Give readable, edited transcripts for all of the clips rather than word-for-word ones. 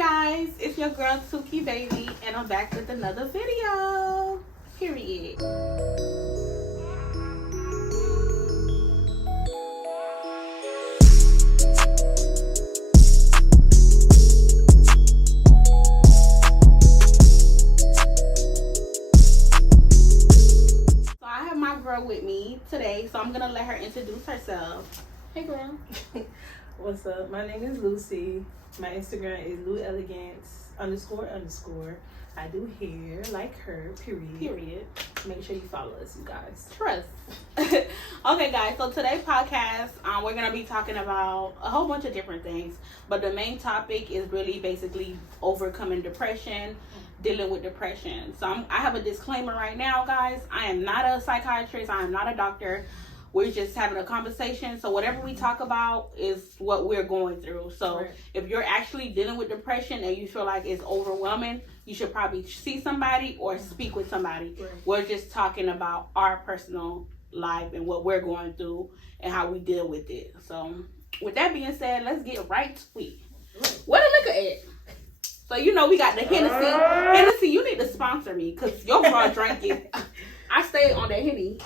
guys, it's your girl TOOKIE baby, and I'm back with another video. Period. So I have my girl with me today, so I'm gonna let her introduce herself. Hey girl. What's up? My name is Lucy. My Instagram is LouElegance__. I do hair like her, period. Make sure you follow us, you guys. Trust. Okay, guys, so today's podcast, we're going to be talking about a whole bunch of different things. But the main topic is really basically overcoming depression, dealing with depression. So I have a disclaimer right now, guys. I am not a psychiatrist. I am not a doctor. We're just having a conversation. So whatever we talk about is what we're going through. So if you're actually dealing with depression and you feel like it's overwhelming, you should probably see somebody or speak with somebody. We're just talking about our personal life and what we're going through and how we deal with it. So with that being said, let's get right to it. Where the liquor at? So you know we got the Hennessy. Hennessy, you need to sponsor me because your girl drank it. I stayed on that Henny.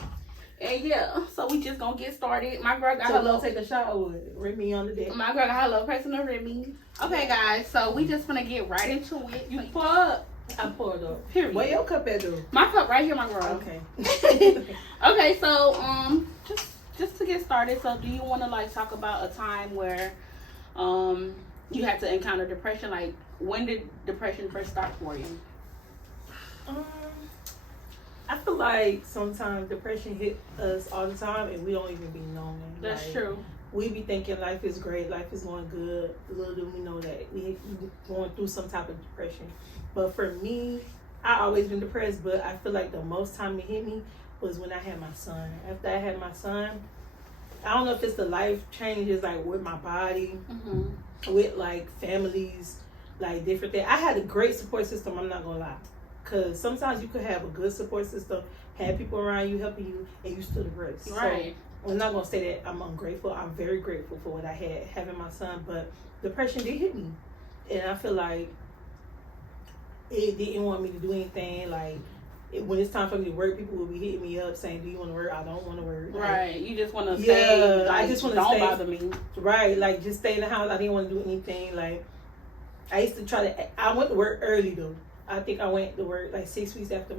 And yeah, so we just gonna get started. My girl got her little take a shot with Remy on the deck. My girl got her little personal Remy. Okay, guys, so we just gonna get right into it. You pour up. I poured up. Period. Where your cup at though? My cup right here, my girl. Okay. Okay, so just to get started. So, do you want to like talk about a time where you had to encounter depression? Like, when did depression first start for you? I feel like sometimes depression hit us all the time and we don't even be knowing. That's like, true. We be thinking life is great, life is going good. Little do we know that we going through some type of depression. But for me, I always been depressed, but I feel like the most time it hit me was when I had my son. After I had my son, I don't know if it's the life changes like with my body, with like families, like different things. I had a great support system, I'm not gonna lie. Because sometimes you could have a good support system, have people around you helping you, and you still depressed. Right. So I'm not going to say that I'm ungrateful. I'm very grateful for what I had, having my son. But depression did hit me. And I feel like it didn't want me to do anything. Like, when it's time for me to work, people will be hitting me up saying, do you want to work? I don't want to work. Right. You just want to stay. Like, I just want to don't stay. bother me. Right. Like, just stay in the house. I didn't want to do anything. Like, I used to I went to work early, though. I think I went to work like 7 weeks after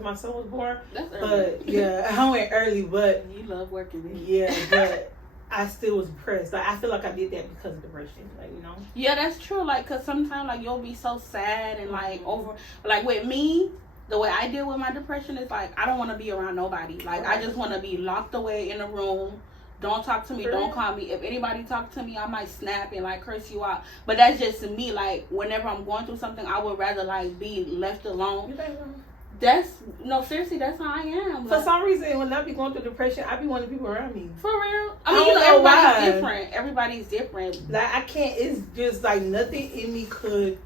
my son was born. That's early. But yeah, I went early, but you love working. Yeah, but I still was depressed. Like I feel like I did that because of depression, like you know. Yeah, that's true. Like, cause sometimes like you'll be so sad and like like with me, the way I deal with my depression is like I don't want to be around nobody. Like I just want to be locked away in a room. Don't talk to me. Don't call me. If anybody talk to me, I might snap and like curse you out. But that's just me. Like whenever I'm going through something, I would rather like be left alone. That's no, seriously. That's how I am. For some reason, when I be going through depression, I be wanting people around me. For real. I mean, you know, everybody's different. Everybody's different. Like I can't. It's just like nothing in me could.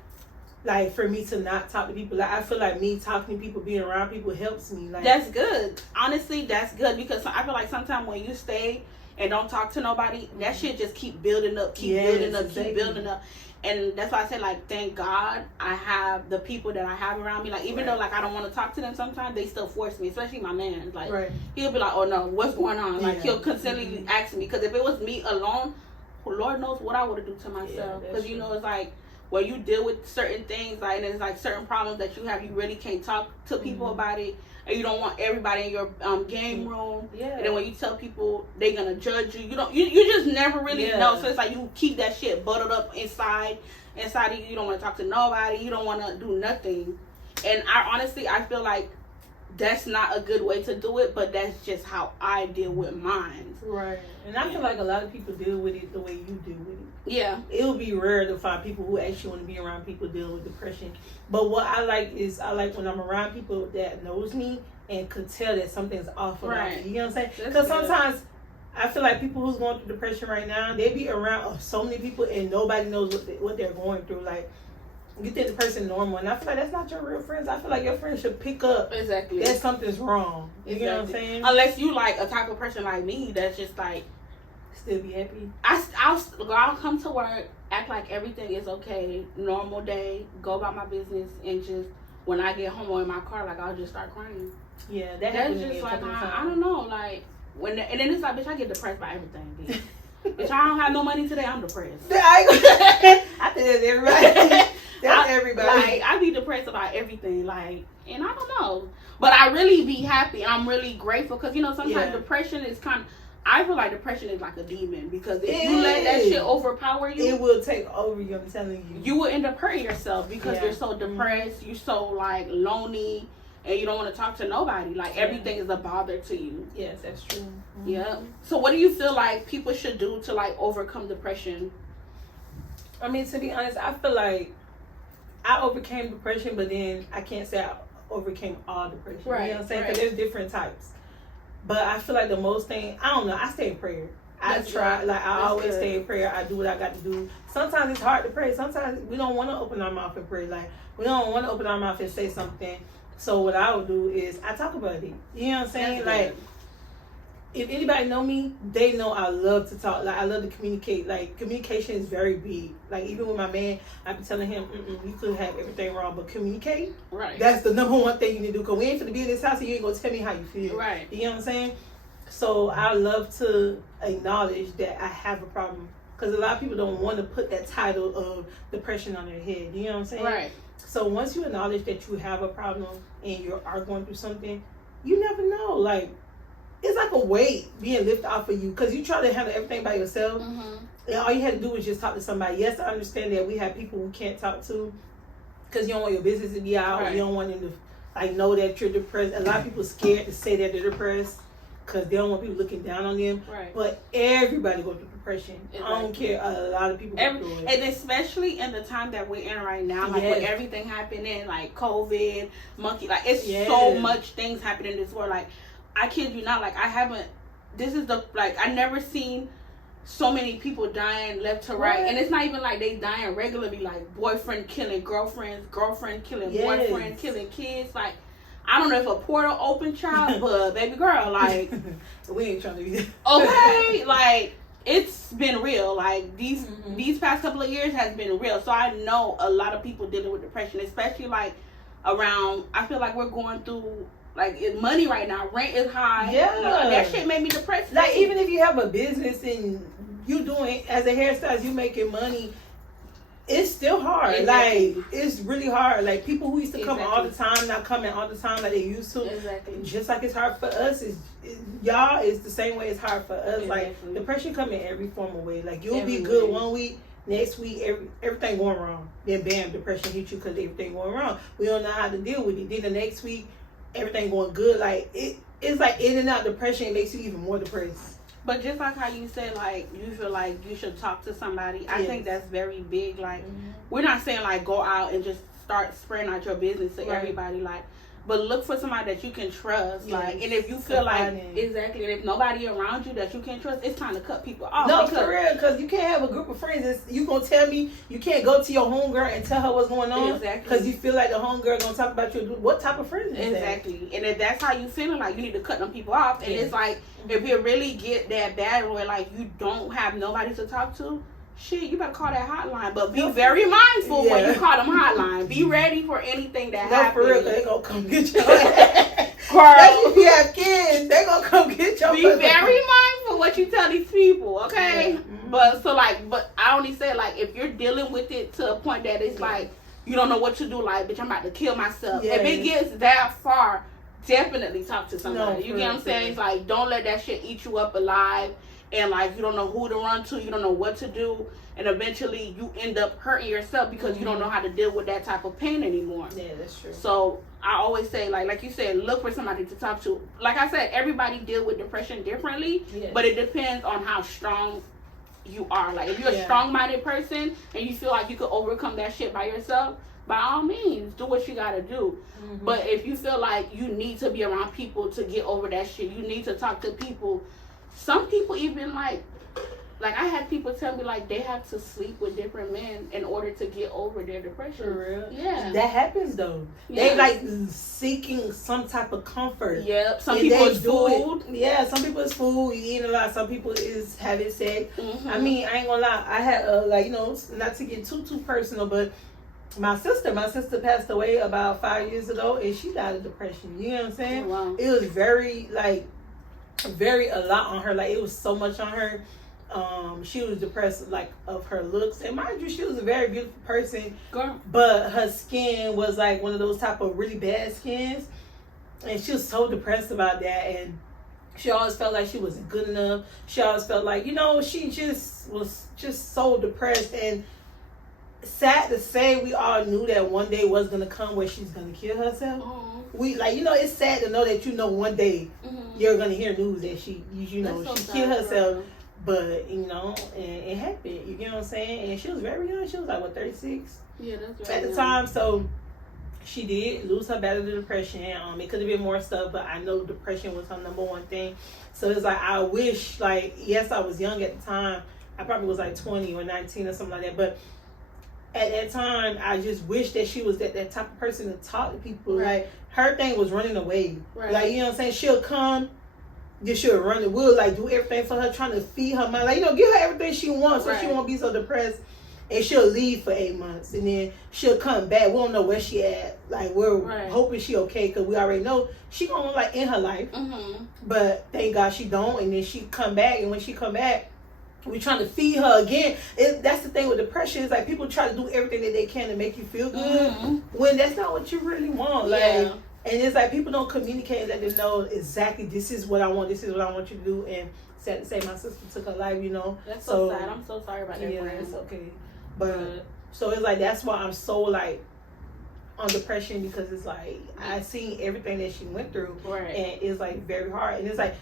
Like for me to not talk to people, like I feel like me talking to people, being around people helps me. Like that's good. Honestly, that's good because I feel like sometimes when you stay and don't talk to nobody, that shit just keep building up, keep building up. And that's why I say like, thank God I have the people that I have around me. Like even though like I don't want to talk to them sometimes, they still force me. Especially my man. Like he'll be like, oh no, what's going on? Like he'll constantly ask me because if it was me alone, Lord knows what I would have do to myself. Because you know it's like. Where you deal with certain things, like, and there's like certain problems that you have, you really can't talk to people about it, and you don't want everybody in your game room. And then when you tell people, they're gonna judge you. You just never really know. So it's like you keep that shit bottled up inside of you. You don't want to talk to nobody. You don't want to do nothing. And I feel like that's not a good way to do it, but that's just how I deal with mine. Right. And I feel like a lot of people deal with it the way you deal with it. Yeah. It'll be rare to find people who actually want to be around people dealing with depression. But what I like is when I'm around people that knows me and could tell that something's off about me. You know what I'm saying? Because sometimes I feel like people who's going through depression right now, they be around so many people and nobody knows what they're going through. Like, you think the person normal, and I feel like that's not your real friends. I feel like your friends should pick up that something's wrong. You know what I'm saying? Unless you like a type of person like me that's just like still be happy. I'll come to work act like everything is okay, normal day, go about my business, and just when I get home or in my car, like I'll just start crying. Yeah, that's just like I don't know, like and then it's like, bitch, I get depressed by everything, bitch. Bitch, I don't have no money today, I'm depressed. I think that's everybody. That's everybody. Like, I be depressed about everything, like, and I don't know. But I really be happy. I'm really grateful because, you know, sometimes depression is I feel like depression is like a demon because if you let that shit overpower you, it will take over you, I'm telling you. You will end up hurting yourself because you're so depressed, you're so, like, lonely, and you don't want to talk to nobody. Like, everything is a bother to you. Yes, that's true. Mm-hmm. Yeah. So what do you feel like people should do to, like, overcome depression? I mean, to be honest, I feel like I overcame depression, but then I can't say I overcame all depression. Right. You know what I'm saying? Because there's different types. But I feel like the most thing, I don't know, I stay in prayer. I always stay in prayer. I do what I got to do. Sometimes it's hard to pray. Sometimes we don't want to open our mouth and pray. Like, we don't want to open our mouth and say something. So what I would do is I talk about it. You know what I'm saying? Like, if anybody know me, they know I love to talk. Like, I love to communicate. Like, communication is very big. Like, even with my man, I be telling him, you could have everything wrong, but communicate. Right. That's the number one thing you need to do. Because we ain't finna be in this house and you ain't gonna tell me how you feel. Right. You know what I'm saying? So I love to acknowledge that I have a problem. Because a lot of people don't want to put that title of depression on their head. You know what I'm saying? Right. So once you acknowledge that you have a problem and you are going through something, you never know. Like, it's like a weight being lifted off of you because you try to handle everything by yourself. And all you had to do was just talk to somebody. Yes, I understand that we have people we can't talk to because you don't want your business to be out. Right. You don't want them to like know that you're depressed. A lot of people are scared to say that they're depressed because they don't want people looking down on them. Right. But everybody goes through depression. Exactly. I don't care. A lot of people go through it. And especially in the time that we're in right now, like with everything happening, like COVID, monkey, like it's so much things happening in this world. Like, I kid you not, like I never seen so many people dying left to right. And it's not even like they dying regularly, like boyfriend killing girlfriends, girlfriend killing boyfriend, killing kids. Like, I don't know if a portal open, child, but baby girl, like, we ain't trying to be okay, like, it's been real. Like, these past couple of years has been real. So I know a lot of people dealing with depression, especially like around, I feel like we're going through like money right now. Rent is high. Yeah. That shit made me depressed. Like, even if you have a business and you doing, as a hairstylist, you making money, it's still hard. Exactly. Like, it's really hard. Like, people who used to come all the time, not coming all the time like they used to. Exactly. Just like it's hard for us, y'all, it's the same way it's hard for us. Exactly. Like, depression come in every form of way. Like, you'll be good one week, next week, everything going wrong. Then, bam, depression hit you because everything going wrong. We don't know how to deal with it. Then the next week, everything going good. Like, it's like in and out depression. It makes you even more depressed. But just like how you said, like, you feel like you should talk to somebody, I think that's very big. Like, we're not saying, like, go out and just start spreading out your business to everybody. Like, but look for somebody that you can trust. Yes. Like, and if you feel and if nobody around you that you can trust, it's time to cut people off. No, for real, because you can't have a group of friends. You gonna tell me you can't go to your homegirl and tell her what's going on? Exactly. Because you feel like the homegirl gonna talk about you. What type of friends is that? And if that's how you feeling, like, you need to cut them people off. And it's like, if you really get that bad where, like, you don't have nobody to talk to, shit, you better call that hotline. But be very mindful when you call them hotline. Be ready for anything that happens. For real, they gonna come get your ass. Girl, if you have kids, they gonna come get your ass. Be very mindful what you tell these people, okay? But I only say, like, if you're dealing with it to a point that it's like you don't know what to do, like, bitch, I'm about to kill myself. If it gets that far, definitely talk to somebody. You get what I'm saying? It's like, don't let that shit eat you up alive. And, like, you don't know who to run to. You don't know what to do. And eventually you end up hurting yourself because you don't know how to deal with that type of pain anymore. Yeah, that's true. So I always say, like you said, look for somebody to talk to. Like I said, everybody deal with depression differently. Yes. But it depends on how strong you are. Like, if you're a strong-minded person and you feel like you could overcome that shit by yourself, by all means, do what you got to do. But if you feel like you need to be around people to get over that shit, you need to talk to people. Some people even, like, Like, I had people tell me, like, they have to sleep with different men in order to get over their depression. For real? Yeah. That happens, though. Yeah. They, like, seeking some type of comfort. Yep. Some people is food. Yeah, some people is food. You eating a lot. Some people is having sex. Mm-hmm. I mean, I ain't gonna lie. I had, like, you know, not to get too personal, but my sister passed away about 5 years ago, and she died of depression. You know what I'm saying? Oh, wow. It was very a lot on her. Like, it was so much on her. She was depressed, like, of her looks, and mind you, she was a very beautiful person. Girl. But her skin was like one of those type of really bad skins, and she was so depressed about that. And she always felt like she wasn't good enough. She always felt like, you know, she just was just so depressed. And sad to say, we all knew that one day was gonna come where she's gonna kill herself. Mm-hmm. We, like, you know, it's sad to know that, you know, one day you're gonna hear news that she killed herself. But, you know, and it happened. You get what I'm saying? And she was very young. She was like, what, 36? Yeah, that's right. At the time. So she did lose her battle to depression. It could have been more stuff, but I know depression was her number one thing. So it's like, I wish, like, yes, I was young at the time. I probably was like 20 or 19 or something like that. But at that time, I just wish that she was that type of person to talk to people. Right. Like, her thing was running away. Right. Like, you know what I'm saying? She'll come. Just she'll run the wood, like, do everything for her, trying to feed her mind. Like, you know, give her everything she wants so she won't be so depressed. And she'll leave for 8 months. And then she'll come back. We don't know where she at. Like, we're hoping she okay, because we already know she gonna, like, end her life. Mm-hmm. But thank God she don't. And then she come back. And when she come back, we trying to feed her again. That's the thing with depression. It's like people try to do everything that they can to make you feel good. When that's not what you really want. Like, and it's like people don't communicate and let them know exactly, this is what I want, this is what I want you to do. And sad to say, my sister took her life, you know. That's so sad. I'm so sorry about that. Yeah, it's okay. But so it's like, that's why I'm so, like, on depression, because it's like I seen everything that she went through, and it's like very hard. And it's like,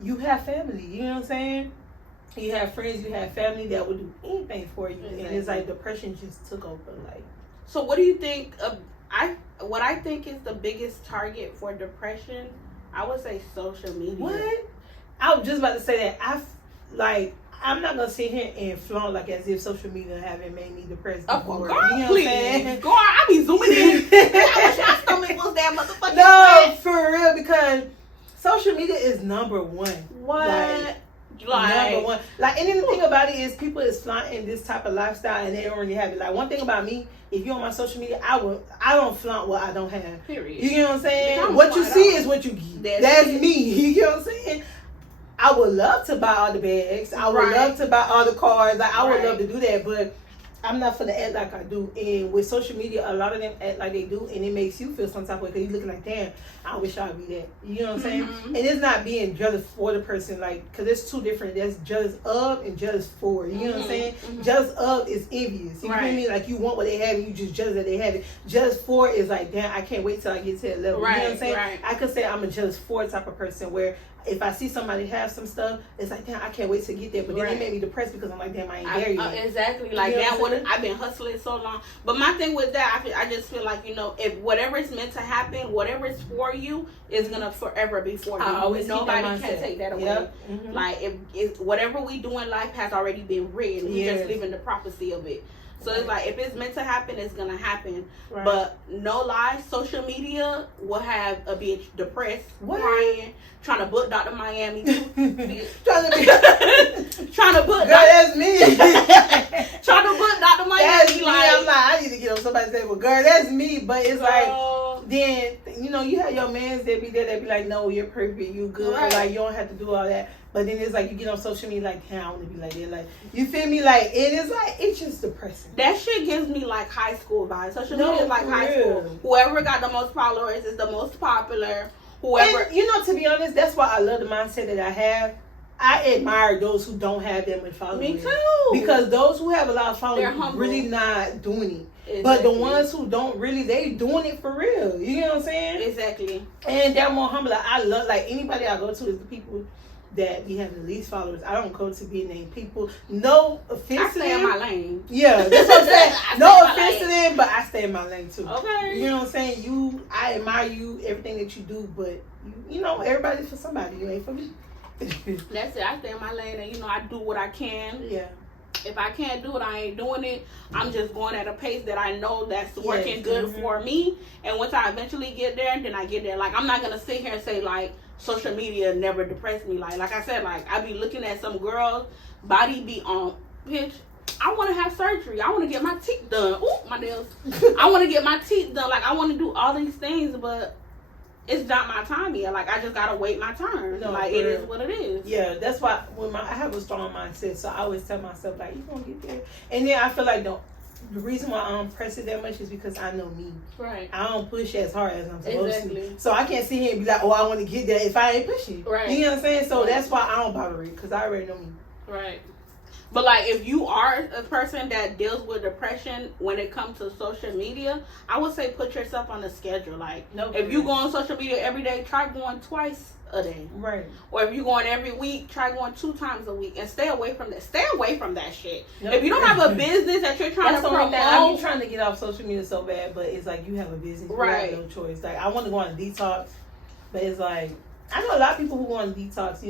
you have family, you know what I'm saying? You have friends, you have family that would do anything for you. Exactly. And it's like depression just took over. Like, so what do you think of what I think is the biggest target for depression? I would say social media. What? I was just about to say that. I'm not gonna sit here and flaunt like as if social media haven't made me depressed before. Girl, you know please. What I'm saying? Girl, I be zooming in. I wish my stomach was that motherfucking No, for real, because social media is number one. What? Number one. Like, and then the thing about it is people is flaunting this type of lifestyle and they don't really have it. Like, one thing about me, if you're on my social media, I don't flaunt what I don't have. Period. You get what I'm saying? What you see is what you get. That's me. You get what I'm saying? I would love to buy all the bags. I would love to buy all the cars. Like, I would love to do that, but I'm not finna act like I do. And with social media, a lot of them act like they do, and it makes you feel some type of way because you're looking like, damn, I wish I'd be that. You know what I'm saying? And it's not being jealous for the person, like, because there's two different. There's jealous of and jealous for. You know what I'm saying? Jealous of is envious. You feel me? Like, you want what they have and you just jealous that they have it. Jealous for is like, damn, I can't wait till I get to that level. You know what I'm saying? I could say I'm a jealous for type of person where if I see somebody have some stuff, it's like, damn, I can't wait to get there. But then it made me depressed because I'm like, damn, I ain't there yet. Exactly. Like, you know I've been hustling so long. But my thing with that, I just feel like, you know, if whatever is meant to happen, whatever is for you, is going to forever be for you. Nobody can take that away. Yep. Like, if whatever we do in life has already been written. We're just living the prophecy of it. So it's like, if it's meant to happen, it's going to happen. But no lie, social media will have a bitch depressed, crying, trying to book Dr. Miami. trying to book that's me. Trying to book Dr. Miami. That's me. I'm like, I need to get on somebody's table. Girl, that's me. But it's like, then, you know, you have your mans that be there that be like, no, you're perfect, you good. Like, you don't have to do all that. But then it's like, you get on social media like, damn, I want to be like that. Like, you feel me? Like, it is like, it's just depressing. That shit gives me like high school vibes. Social media is like high school. Whoever got the most followers is the most popular. Whoever. And, you know, to be honest, that's why I love the mindset that I have. I admire those who don't have that much followers. Me too. Because those who have a lot of followers really not doing it. Exactly. But the ones who don't really, they doing it for real. You know what I'm saying? Exactly. And they're more humble. Like, I love, like, anybody I go to is the people that be having the least followers. I don't go to be named people. No offense I stay in my lane. Yeah, that's what I'm saying. No offense to them, but I stay in my lane too. Okay. You know what I'm saying? I admire you, everything that you do, but you know, everybody's for somebody. You ain't for me. That's it. I stay in my lane, and I do what I can. Yeah. If I can't do it, I ain't doing it. I'm just going at a pace that I know that's working good for me. And once I eventually get there, then I get there. Like, I'm not gonna sit here and say like social media never depressed me. Like I said, like I be looking at some girls' body be on pitch. I want to have surgery. I want to get my teeth done. Ooh, my nails. I want to get my teeth done. Like, I want to do all these things, but it's not my time yet. Like, I just got to wait my turn. No, like, it is what it is. Yeah, that's why I have a strong mindset, so I always tell myself, like, you're going to get there. And then I feel like the reason why I don't press it that much is because I know me. Right. I don't push as hard as I'm supposed to. So I can't sit here and be like, oh, I want to get there if I ain't pushing. Right. You know what I'm saying? So that's why I don't bother it, because I already know me. Right. But, like, if you are a person that deals with depression when it comes to social media, I would say put yourself on a schedule. Like, if you go on social media every day, try going twice a day. Right. Or if you're going every week, try going 2 times a week. And stay away from that. Stay away from that shit. If you don't have a business that you're trying to promote. I'm trying to get off social media so bad, but it's like you have a business. Right. You have no choice. Like, I want to go on a detox, but it's like, I know a lot of people who go on detox,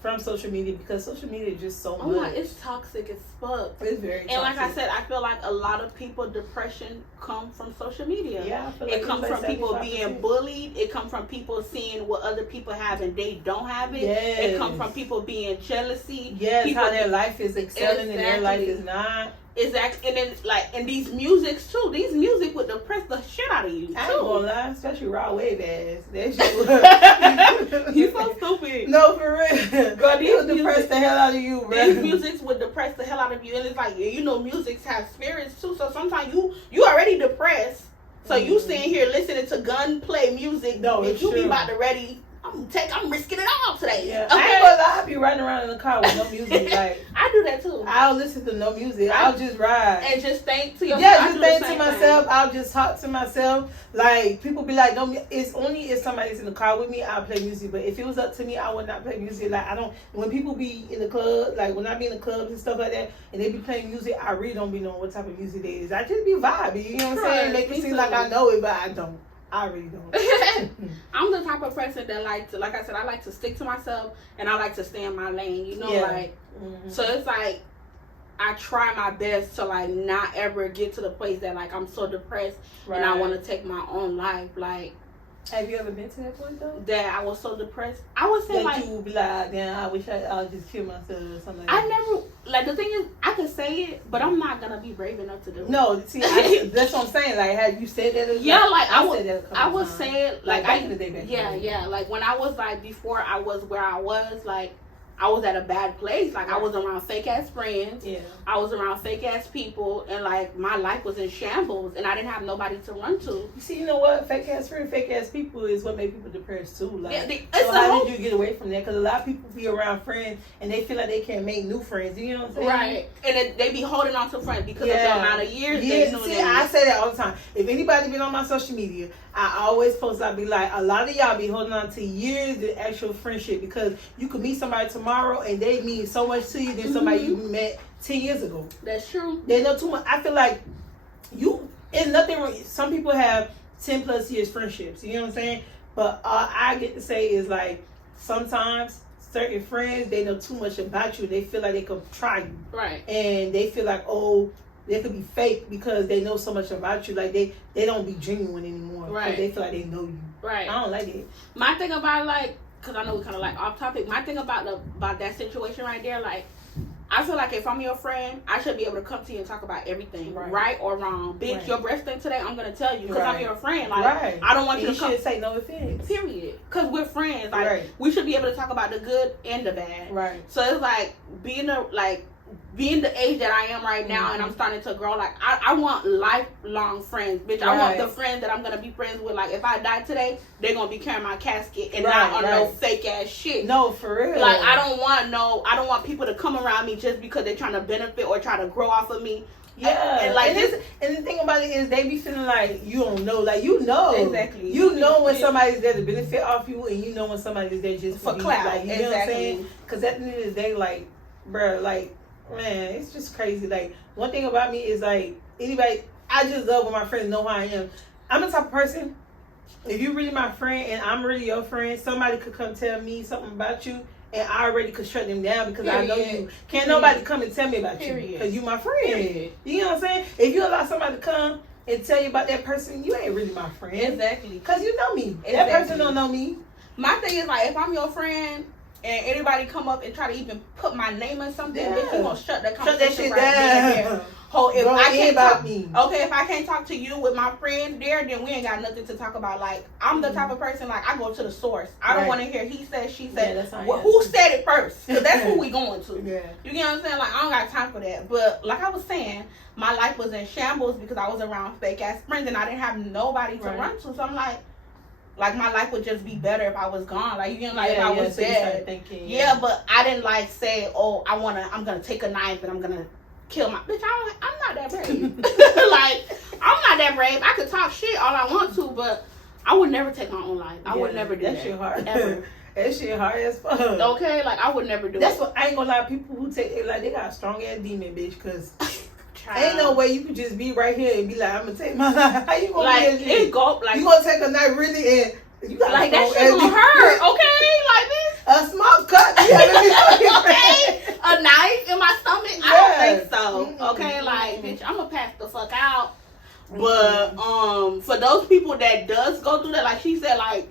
from social media, because social media is just so much. Like, it's toxic as fuck. It's very toxic. And like I said, I feel like a lot of people depression come from social media. Yeah, I feel like it comes from people being bullied. It comes from people seeing what other people have and they don't have it. Yes. It comes from people being jealousy. Yes, people, how their life is excelling and their life is not. Exactly. And then, like, and these musics too. These music would depress the shit out of you too. I ain't gonna lie, especially raw wave ass. That shit would. You so stupid. No, for real. God, these would depress the hell out of you, bro. These musics would depress the hell out of you, and it's like, musics have spirits too. So sometimes you already depressed. So you sitting here listening to gunplay music. No, and you be about to ready. I'm risking it all today. Yeah. Okay? I ain't gonna lie, I be riding around in the car with no music. Like, I do that too. I'll listen to no music. I'll just ride. And just think to yourself. Yeah, just think to myself. I'll just talk to myself. Like, people be like, no, it's only if somebody's in the car with me, I'll play music. But if it was up to me, I would not play music. Like, when people be in the club, like when I be in the clubs and stuff like that, and they be playing music, I really don't be knowing what type of music it is. I just be vibing, you know what I'm saying? Make me seem like I know it, but I don't. I really don't. I'm the type of person that like I said, I like to stick to myself and I like to stay in my lane, So it's like I try my best to like not ever get to the place that like I'm so depressed and I want to take my own life. Like, have you ever been to that point though? That I was so depressed. I would say that like you would be like, damn, I wish I'll just kill myself or something like that. I never like the thing is I can say it, but I'm not gonna be brave enough to do it. No, see, that's what I'm saying. Like, have you said that? I would say it like back in the day. Yeah. Like when I was like before I was where I was, like I was at a bad place. Like, I was around fake ass friends. Yeah. I was around fake ass people, and like my life was in shambles, and I didn't have nobody to run to. You see, you know what? Fake ass friends, fake ass people is what make people depressed too. Like, so how did you get away from that? Because a lot of people be around friends, and they feel like they can't make new friends. You know what I'm saying? Right. And they be holding on to friends because of the amount of years they knew them. See, I say that all the time. If anybody been on my social media, I always post, I be like, a lot of y'all be holding on to years of actual friendship, because you could meet somebody tomorrow and they mean so much to you than somebody you met 10 years ago. That's true. They know too much. I feel like it's nothing wrong. Some people have 10 plus years friendships, you know what I'm saying? But all I get to say is like, sometimes certain friends, they know too much about you. They feel like they could try you. Right. And they feel like, oh, they could be fake because they know so much about you. Like, they don't be genuine anymore. Right. They feel like they know you. Right. I don't like it. My thing about, like, because I know we kind of like off topic. My thing about that situation right there, like, I feel like if I'm your friend, I should be able to come to you and talk about everything, right or wrong. Bitch, your breast thing today, I'm going to tell you because I'm your friend. Like, I don't want you to come. You should say no offense. Period. Because we're friends. Like, we should be able to talk about the good and the bad. Right. So it's like being the age that I am right now, and I'm starting to grow, like, I want lifelong friends, bitch. I want the friends that I'm going to be friends with. Like, if I die today, they're going to be carrying my casket and not on no fake ass shit. No, for real. Like, I don't want people to come around me just because they're trying to benefit or try to grow off of me. Yeah. And the thing about it is they be feeling like you don't know. Like, you know. Exactly. You know when somebody's there to benefit off you, and you know when somebody's there just for clout. Like, you know what I'm saying? Because at the end of the day, like, bruh, like, man, it's just crazy. Like, one thing about me is, like, I just love when my friends know who I am. I'm the type of person, if you really my friend and I'm really your friend, somebody could come tell me something about you and I already could shut them down because I know you. Can't nobody come and tell me about you because you my friend. You know what I'm saying? If you allow somebody to come and tell you about that person, you ain't really my friend. Exactly. Because you know me. That person don't know me. My thing is, like, if I'm your friend and anybody come up and try to even put my name in something, bitch, you gonna shut that conversation down. If I can't talk, me. Okay, if I can't talk to you with my friend there, then we ain't got nothing to talk about. Like, I'm the type of person, like, I go to the source. I don't want to hear he said, she said. Who said it first? Because that's who we going to. You get what I'm saying? Like, I don't got time for that. But like I was saying, my life was in shambles because I was around fake ass friends and I didn't have nobody to run to. So I'm like my life would just be better if I was gone. Like, you know, like if I was dead. But I didn't like say, oh, I'm gonna take a knife and I'm gonna kill my bitch. I'm not that brave. Like, I'm not that brave. I could talk shit all I want to, but I would never take my own life. I would never do that. That shit hard. Ever. That shit hard as fuck. Okay, like I would never do That's what I ain't gonna lie. People who take it, like, they got a strong ass demon, bitch. Cause ain't no way you could just be right here and be like, I'm gonna take my life. How you gonna like it go like you gonna take a knife really and you got like that shit gonna hurt? Okay, like this. A small cut. Okay, a knife in my stomach. I don't think so. Okay, like bitch, I'm gonna pass the fuck out. But for those people that does go through that, like she said, like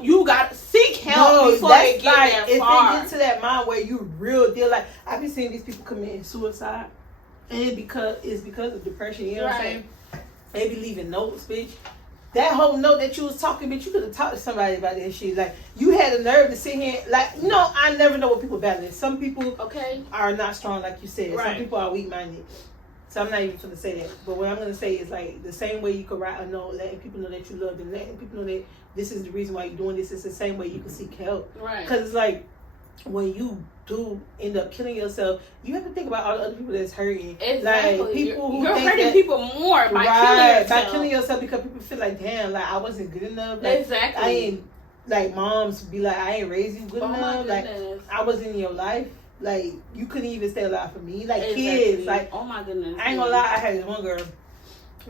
you gotta seek help before they get that far. If they get to that mind where you real deal, like I've been seeing these people committing suicide, and it's because of depression. You know what I'm saying? They be leaving notes, bitch. That whole note that you was talking, bitch, you could have talked to somebody about that shit. Like, you had the nerve to sit here. Like, you know, I never know what people battling. Some people are not strong, like you said. Some people are weak-minded. So I'm not even going to say that. But what I'm going to say is, like, the same way you could write a note, letting people know that you love them, letting people know that this is the reason why you're doing this. It's the same way you can seek help. Right. Because it's like, when you do end up killing yourself, you have to think about all the other people that's hurting. Exactly. Like, people you're hurting people more by killing yourself. By killing yourself because people feel like, damn, like I wasn't good enough. Like, exactly. I ain't, like, moms be like, I ain't raised you good enough. Like, I wasn't in your life. Like, you couldn't even stay alive for me. Like, kids. Like, oh my goodness. I ain't gonna lie, I had this one girl,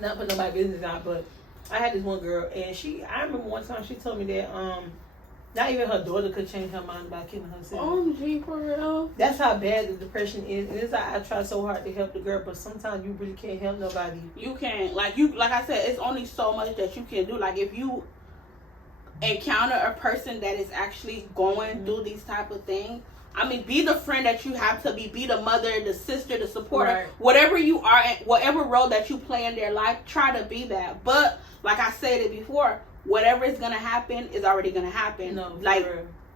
not put nobody's business out, but I had this one girl, and I remember one time she told me that, not even her daughter could change her mind about killing herself. Oh, gee, for real? That's how bad the depression is. And it's like I try so hard to help the girl, but sometimes you really can't help nobody. You can't. Like I said, it's only so much that you can do. Like, if you encounter a person that is actually going through these type of things, I mean, be the friend that you have to be. Be the mother, the sister, the supporter. Whatever you are, whatever role that you play in their life, try to be that. But, like I said it before, whatever is going to happen is already going to happen. No, like,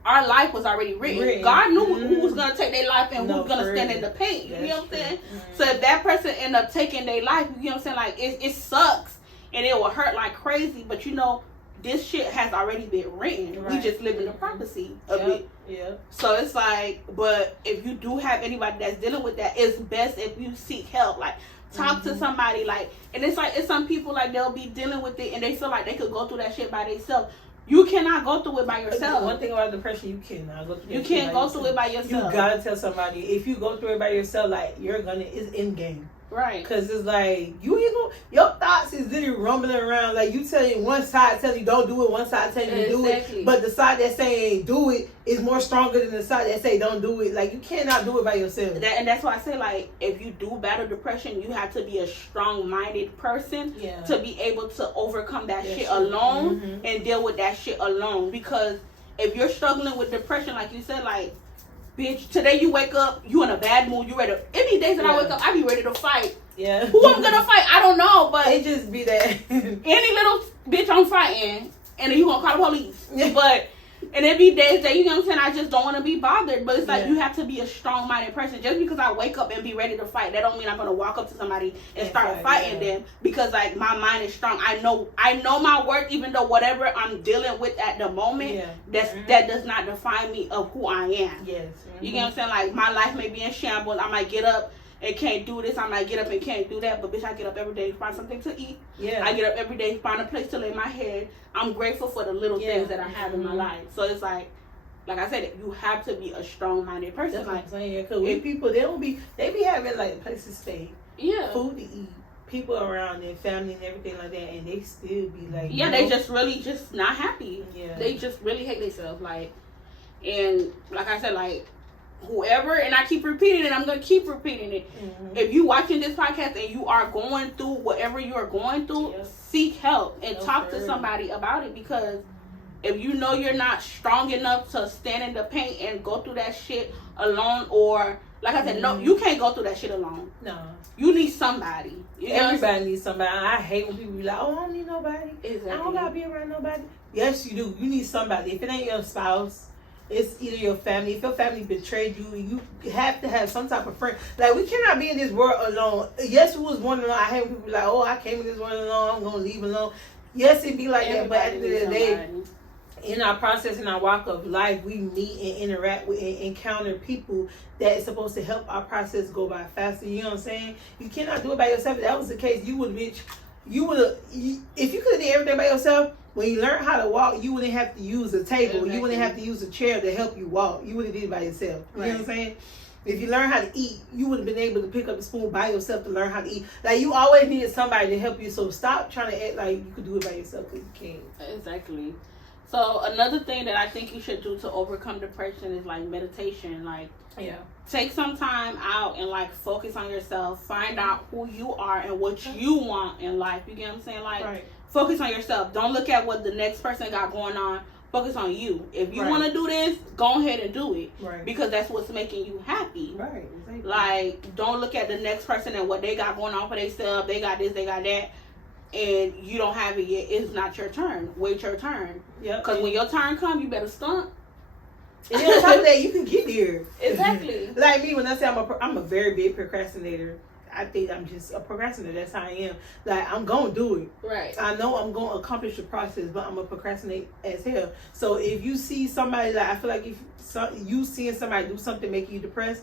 our life was already written. God knew who was going to take their life and who's going to stand in the paint. You know what I'm saying? So if that person end up taking their life, you know what I'm saying? Like, it sucks and it will hurt like crazy. But, you know, this shit has already been written. We just live in the prophecy of it. Yeah. So it's like, but if you do have anybody that's dealing with that, it's best if you seek help. Like, talk to somebody, like, and it's like, it's some people, like, they'll be dealing with it and they feel like they could go through that shit by themselves. You cannot go through it by yourself. One thing about depression, you cannot go through it. You can't go through it by yourself. You gotta tell somebody. If you go through it by yourself, like, it's in game. Right. Because it's like, you ain't gonna, your thoughts is literally rumbling around. Like, you telling one side telling you don't do it, one side telling you to do it. But the side that's saying do it is more stronger than the side that say don't do it. Like, you cannot do it by yourself. And that's why I say, like, if you do battle depression, you have to be a strong-minded person to be able to overcome that shit alone and deal with that shit alone. Because if you're struggling with depression, like you said, like, bitch, today you wake up, you in a bad mood, you ready to, any days that I wake up, I be ready to fight. Yeah. Who I'm gonna fight, I don't know, but it just be that. Any little bitch I'm fighting, and then you gonna call the police. But, and it be days that, you know what I'm saying, I just don't want to be bothered. But it's like, you have to be a strong-minded person. Just because I wake up and be ready to fight, that don't mean I'm gonna walk up to somebody and start fighting them. Because, like, my mind is strong. I know my worth, even though whatever I'm dealing with at the moment, that does not define me of who I am. Yes. You get what I'm saying? Like, my life may be in shambles. I might get up and can't do this. I might get up and can't do that. But, bitch, I get up every day to find something to eat. Yeah. I get up every day to find a place to lay my head. I'm grateful for the little things that I have in my life. So it's like I said, you have to be a strong-minded person. That's what I'm saying. Because with people, they be having, like, places to stay. Yeah. Food to eat. People around their family and everything like that. And they still be like, they just really just not happy. Yeah. They just really hate themselves. Like, And like I said, like, whoever, and I keep repeating it, I'm going to keep repeating it. If you watching this podcast and you are going through whatever you are going through, seek help and talk to somebody about it, because if you know you're not strong enough to stand in the paint and go through that shit alone, or like I said, no, you can't go through that shit alone. No. You need somebody. Everybody needs somebody. I hate when people be like, oh, I don't need nobody. Exactly. I don't got to be around nobody. Yes, you do. You need somebody. If it ain't your spouse, it's either your family. If your family betrayed you, you have to have some type of friend. Like, we cannot be in this world alone. Yes, we was one alone. I hate when people be like, oh, I came in this world alone. I'm going to leave alone. Yes, it be like that. But at the end of the day, in our process, in our walk of life, we meet and interact with and encounter people that is supposed to help our process go by faster. You know what I'm saying? You cannot do it by yourself. If that was the case, if you could have did everything by yourself, when you learn how to walk, you wouldn't have to use a table. Exactly. You wouldn't have to use a chair to help you walk. You would have did it by yourself. You know what I'm saying? If you learn how to eat, you would have been able to pick up the spoon by yourself to learn how to eat. Like, you always needed somebody to help you. So stop trying to act like you could do it by yourself, because you can't. Exactly. So another thing that I think you should do to overcome depression is like meditation. Like, take some time out and like focus on yourself. Find out who you are and what you want in life. You get what I'm saying? Like, focus on yourself. Don't look at what the next person got going on. Focus on you. If you want to do this, go ahead and do it. Because that's what's making you happy. Exactly. Like, don't look at the next person and what they got going on for themselves. They got this, they got that. And you don't have it yet. It's not your turn. Wait your turn. Because when your turn comes, you better stunt. And then on top of that, you can get here. Exactly. Like me, when I say I'm a very big procrastinator, I think I'm just a procrastinator. That's how I am. Like, I'm going to do it. Right. I know I'm going to accomplish the process, but I'm going to procrastinate as hell. So if you see somebody, like, I feel like if you seeing somebody do something make you depressed,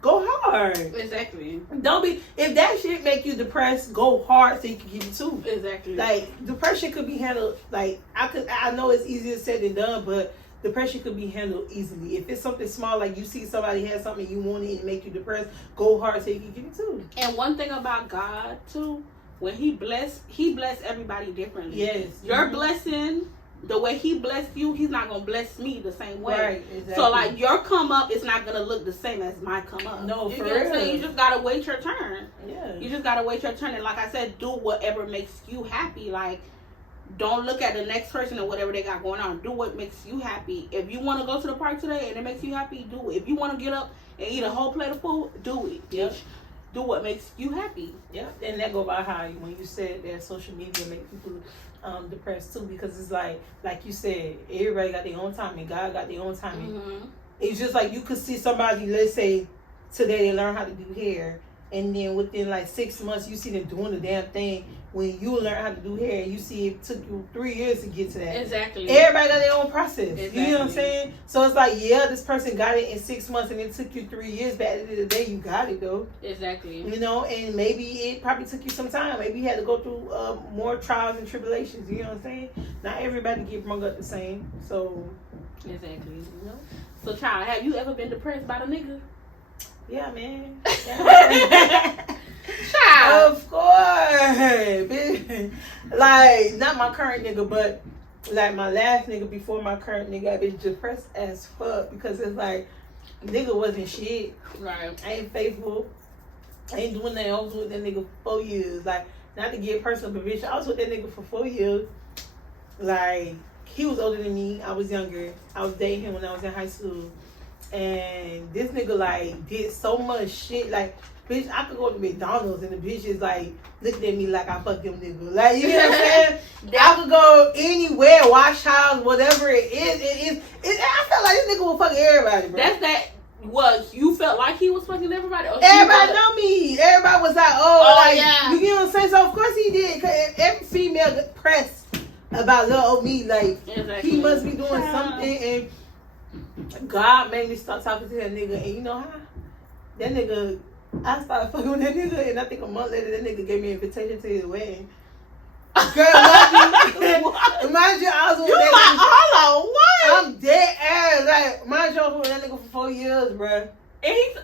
go hard. Exactly. Don't be, if that shit make you depressed, go hard so you can get it too. Exactly. Like, depression could be handled, like, I know it's easier said than done, but depression could be handled easily. If it's something small, like you see somebody has something you want it and make you depressed, go hard so you can get it too. And one thing about God too, when He bless everybody differently. Yes. Your blessing, the way He blessed you, He's not gonna bless me the same way. Right, exactly. So like, your come up is not gonna look the same as my come up. No, you for know what I'm real. saying? You just gotta wait your turn. Yeah. You just gotta wait your turn, and like I said, do whatever makes you happy. Like, don't look at the next person and whatever they got going on. Do what makes you happy. If you want to go to the park today and it makes you happy, do it. If you want to get up and eat a whole plate of food, do it. Yep. Do what makes you happy. Yeah, and that go by how when you said that social media make people depressed too, because it's like you said, everybody got their own timing. God got their own timing. Mm-hmm. It's just like you could see somebody, let's say today they learn how to do hair, and then within like 6 months you see them doing the damn thing. When you learn how to do hair, you see it took you 3 years to get to that. Exactly. Everybody got their own process. Exactly. You know what I'm saying? So it's like, yeah, this person got it in 6 months and it took you 3 years, but at the end of the day, you got it though. Exactly. You know, and maybe it probably took you some time. Maybe you had to go through more trials and tribulations. You know what I'm saying? Not everybody get brung up the same. So, exactly. You know? So, child, have you ever been depressed by the nigga? Yeah, man. Yeah. Child. Of course. Like, not my current nigga, but like my last nigga before my current nigga, I been depressed as fuck because it's like, nigga wasn't shit. Right. I ain't faithful. I ain't doing nothing. I was with that nigga for 4 years. Like, not to get personal, but bitch, I was with that nigga for 4 years. Like, he was older than me. I was younger. I was dating him when I was in high school. And this nigga, like, did so much shit. Like, bitch, I could go to McDonald's and the bitch is, like, looking at me like I fucked them nigga. Like, you know what I'm saying? I could go anywhere, wash house, whatever it is. I felt like this nigga was fucking everybody, bro. That's that. Was you felt like he was fucking everybody? Or everybody know me. Everybody was like, oh like, yeah. You get what I'm saying? So, of course he did. Cause every female pressed about little old me. Like, exactly. He must be doing something. And God made me start talking to that nigga. And you know how? That nigga, I started fucking with that nigga. And I think a month later, that nigga gave me an invitation to his wedding. Girl, mind you, I was with you that nigga. Hold on, what? I'm dead ass. Like, mind you, I was with that nigga for 4 years, bruh. And he's...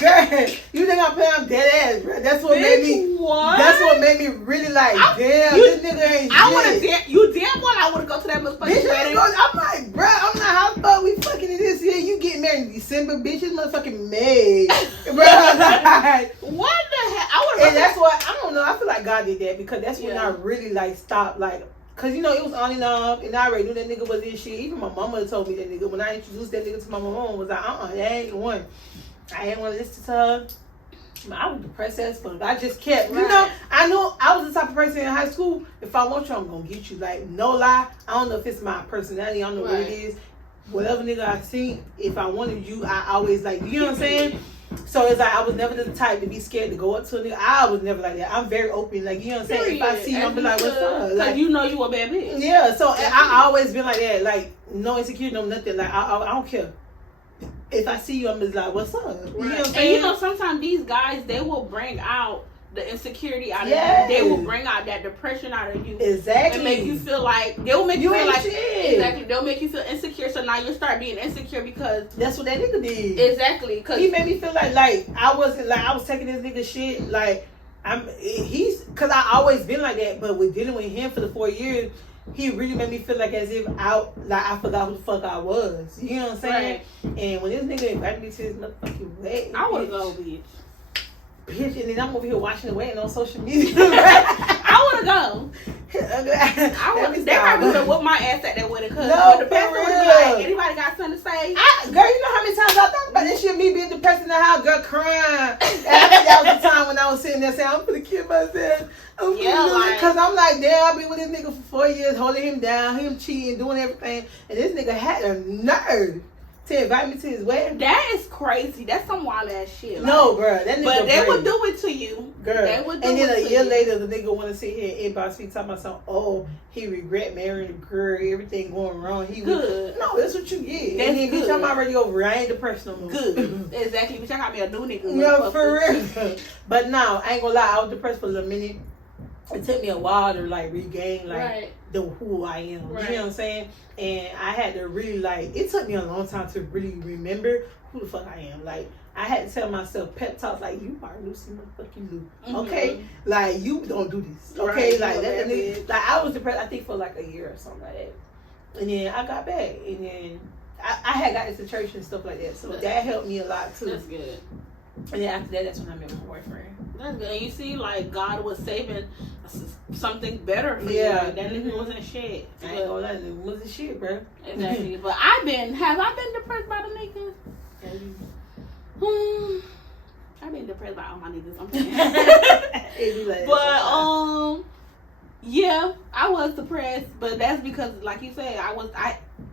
girl, you think I'm playing? I'm dead ass, bro. That's what made me. What? That's what made me really like. Damn, this nigga ain't. I would have. You damn well I would have go to that motherfucking Bitch, wedding. I'm like, bro, I'm not how the fuck we fucking in this year. You get married in December, bitch. It's motherfucking May, bro. Like, what the hell? I would have. and that's what I don't know. I feel like God did that because that's when Yeah. I really like stopped like. Cause you know it was on and off, and I already knew that nigga was this shit. Even my mama told me that nigga when I introduced that nigga to my mama was like, that ain't the one. I ain't want to listen to her. I was depressed as fuck. I just kept, you know, I knew I was the type of person in high school. If I want you, I'm gonna get you. Like no lie, I don't know if it's my personality. I don't know what it is. Whatever nigga I see, if I wanted you, I always like, you know what I'm saying? So it's like I was never the type to be scared to go up to a nigga. I was never like that. I'm very open, like you know what I'm saying. If I see you, I'm be like, "What's up?" Like you know you a bad bitch. Yeah. So I always been like that. Like no insecurity, no nothing. Like I don't care. If I see you, I'm just like, "What's up?" You know what I'm saying? And you know sometimes these guys they will bring out the insecurity out of you. They will bring out that depression out of you. Exactly. And make you feel like they will make you feel like shit. Exactly. They'll make you feel insecure. So now you start being insecure because that's what that nigga did. Exactly. Cause he made me feel like I wasn't like I was taking this nigga shit like he's because I always been like that. But with dealing with him for the 4 years, he really made me feel like as if I forgot who the fuck I was. You know what I'm saying? Right. And when this nigga invited me to his motherfucking wedding, I would go, bitch, and then I'm over here watching the wedding on social media. I would go. They probably would have whooped my ass at that wedding. Cause the pastor would have been like, anybody got something to say? Girl, you know how many times I thought about this shit, me being depressed in the house, girl crying. And I think that was the time when I was sitting there saying, I'm gonna kill myself. Cause I'm like, damn, I've been with this nigga for 4 years, holding him down, him cheating, doing everything, and this nigga had a nerve to invite me to his wedding. That is crazy. That's some wild ass shit. No, bro. That nigga but they would do it to you. Girl. They would do and then it a year later, the nigga want to sit here and inbox me talking about something. Oh, he regret marrying a girl. Everything going wrong. He good. No, that's what you get. That's and then, good. bitch, I'm already over. I ain't depressed no more. Good. Exactly. Bitch, I got me a new nigga. No, for real. But no, I ain't gonna lie. I was depressed for a little minute. It took me a while to like regain like the who I am. Right. You know what I'm saying? And I had to really like. It took me a long time to really remember who the fuck I am. Like I had to tell myself pep talks like you are Lucy motherfucking Lou. Mm-hmm. Okay, like you don't do this. Okay, like that. Like I was depressed. I think for like a year or something like that. And then I got back, and then I had got into church and stuff like that. So that helped me a lot too. That's good. And then after that, that's when I met my boyfriend. That's good. And you see, like, God was saving something better for you. Like, that nigga wasn't shit. I ain't gonna lie, it wasn't shit, bro. Exactly. But have I been depressed by the niggas? I've been depressed by all my niggas. I'm saying. But, yeah, I was depressed. But that's because, like you said,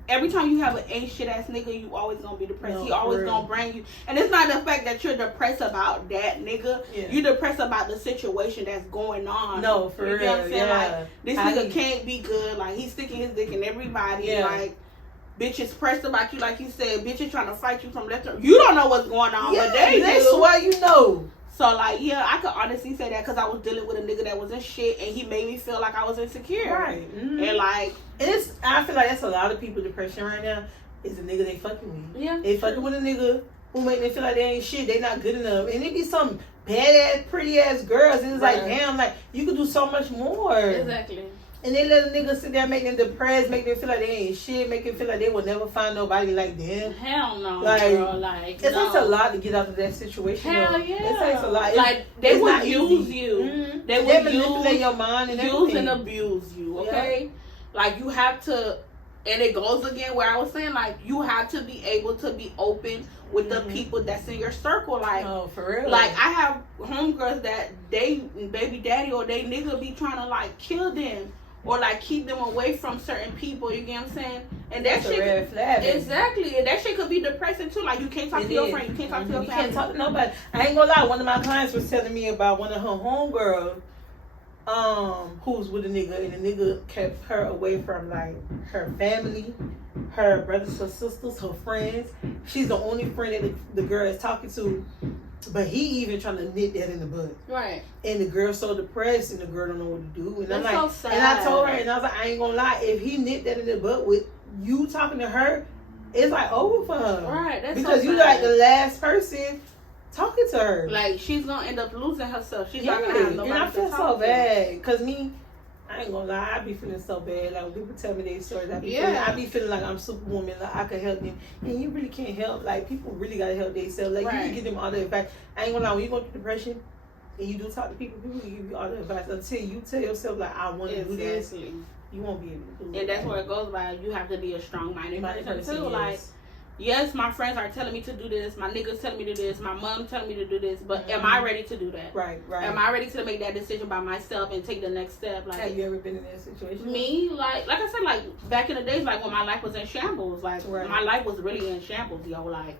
every time you have an ain't shit ass nigga, you always gonna be depressed. He always gonna bring you, and it's not the fact that you're depressed about that nigga. Yeah. You're depressed about the situation that's going on. No, for real. You know what I'm saying? Like this nigga can't be good. Like he's sticking his dick in everybody. Yeah. Like bitches pressed about you, like you said. Bitches trying to fight you from left to right. You don't know what's going on, but they do. That's why you know. So, like, yeah, I could honestly say that because I was dealing with a nigga that was in shit, and he made me feel like I was insecure. Right. Mm-hmm. And, like... I feel like that's a lot of people depression right now, is the nigga they fucking with. Yeah. They fucking with a nigga who make them feel like they ain't shit, they not good enough. And it be some badass, pretty-ass girls, and it's like, damn, like, you could do so much more. Exactly. And they let a nigga sit there, make them depressed, make them feel like they ain't shit, make them feel like they will never find nobody like them. Hell no, like, girl. Like, it takes a lot to get out of that situation. Hell yeah. It takes a lot. Like, they would use you. Mm-hmm. They would manipulate your mind and use everything. and abuse you, okay? Yeah. Like, you have to, and it goes again where I was saying, like, you have to be able to be open with the people that's in your circle. Like, for real. Like, I have homegirls that they baby daddy or they nigga be trying to, like, kill them. Or like keep them away from certain people, you get what I'm saying? And that shit, red flag. Exactly, and that shit could be depressing too. Like you can't talk to your friend, you can't talk to your family. You can't talk to nobody. I ain't gonna lie. One of my clients was telling me about one of her homegirls, who's with a nigga, and the nigga kept her away from like her family, her brothers, her sisters, her friends. She's the only friend that the girl is talking to. But he even trying to nip that in the bud. Right. And the girl's so depressed and the girl don't know what to do. And that's I'm like, so sad. And I told her, and I was like, I ain't gonna lie, if he nipped that in the bud with you talking to her, it's like over for her. Right. That's because so you like the last person talking to her. Like, she's gonna end up losing herself. She's Yeah, not gonna have nobody and I to feel talk so to. bad. Because I ain't gonna lie, I be feeling so bad. Like, when people tell me their stories, I be feeling like I'm Superwoman, like I can help them. And you really can't help. Like, people really gotta help themselves. Like, you can give them all the advice. I ain't gonna lie, when you go through depression and you do talk to people will give you all the advice. Until you tell yourself, like, I want to do this, you won't be able to do it. And that's where it goes by. You have to be a strong-minded person too. Like, yes, my friends are telling me to do this. My niggas telling me to do this. My mom telling me to do this. But am I ready to do that? Right. Am I ready to make that decision by myself and take the next step? Like, have you ever been in that situation? Me, like I said, like back in the days, like when my life was in shambles. Like my life was really in shambles, yo. Like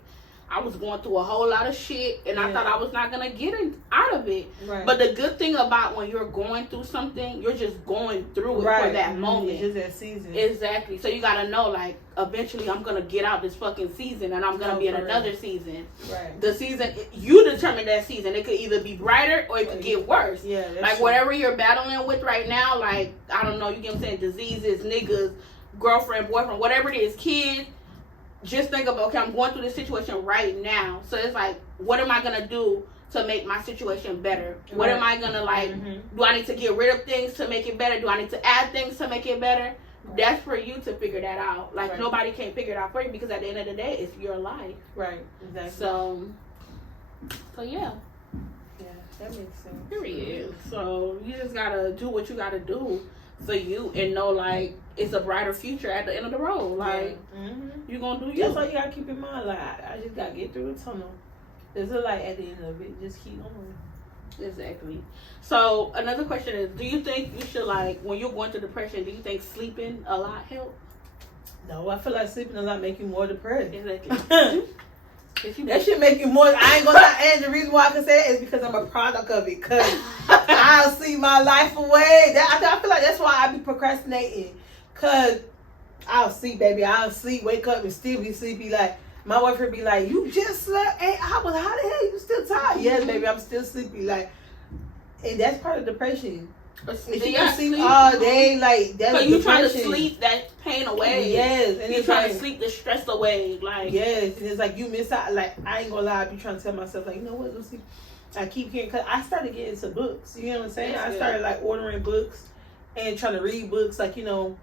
I was going through a whole lot of shit, and I thought I was not gonna get out of it. Right. But the good thing about when you're going through something, you're just going through it for that moment. It's just that season. Exactly. So you gotta know, like, eventually I'm gonna get out this fucking season, and I'm gonna be in another season. Right. The season, you determine that season. It could either be brighter or it could get worse. Yeah. Like whatever you're battling with right now, like I don't know, you get what I'm saying, diseases, niggas, girlfriend, boyfriend, whatever it is, kids. Just think of, okay, I'm going through this situation right now. So it's like, what am I going to do to make my situation better? What am I going to, like, do I need to get rid of things to make it better? Do I need to add things to make it better? Right. That's for you to figure that out. Like, nobody can figure it out for you because at the end of the day, it's your life. Right, exactly. So yeah. Yeah, that makes sense. Period. So you just got to do what you got to do for you and know, like, it's a brighter future at the end of the road. Like, you gonna do you. That's all you gotta keep in mind. Like, I just gotta get through the tunnel. There's a light at the end of it. Just keep on. Exactly. So another question is, do you think you should, like, when you're going through depression, do you think sleeping a lot help? No, I feel like sleeping a lot make you more depressed. Exactly. That should make you more. I ain't gonna lie. And the reason why I can say it is because I'm a product of it. Cause I'll see my life away. I feel like that's why I be procrastinating. Cause I'll sleep, baby. I'll sleep, wake up, and still be sleepy. Like my boyfriend be like, "You just slept 8 hours. How the hell you still tired?" Yes, baby. I'm still sleepy. Like, and that's part of depression. If you can sleep all day, like that's so you trying to sleep that pain away. Yes, and you trying to sleep the stress away. Like, yes, and it's like you miss out. Like, I ain't gonna lie, I be trying to tell myself, like, you know what, Lucy, I keep hearing, cause I started getting into books. You know what I'm saying? I started like ordering books and trying to read books, like, you know,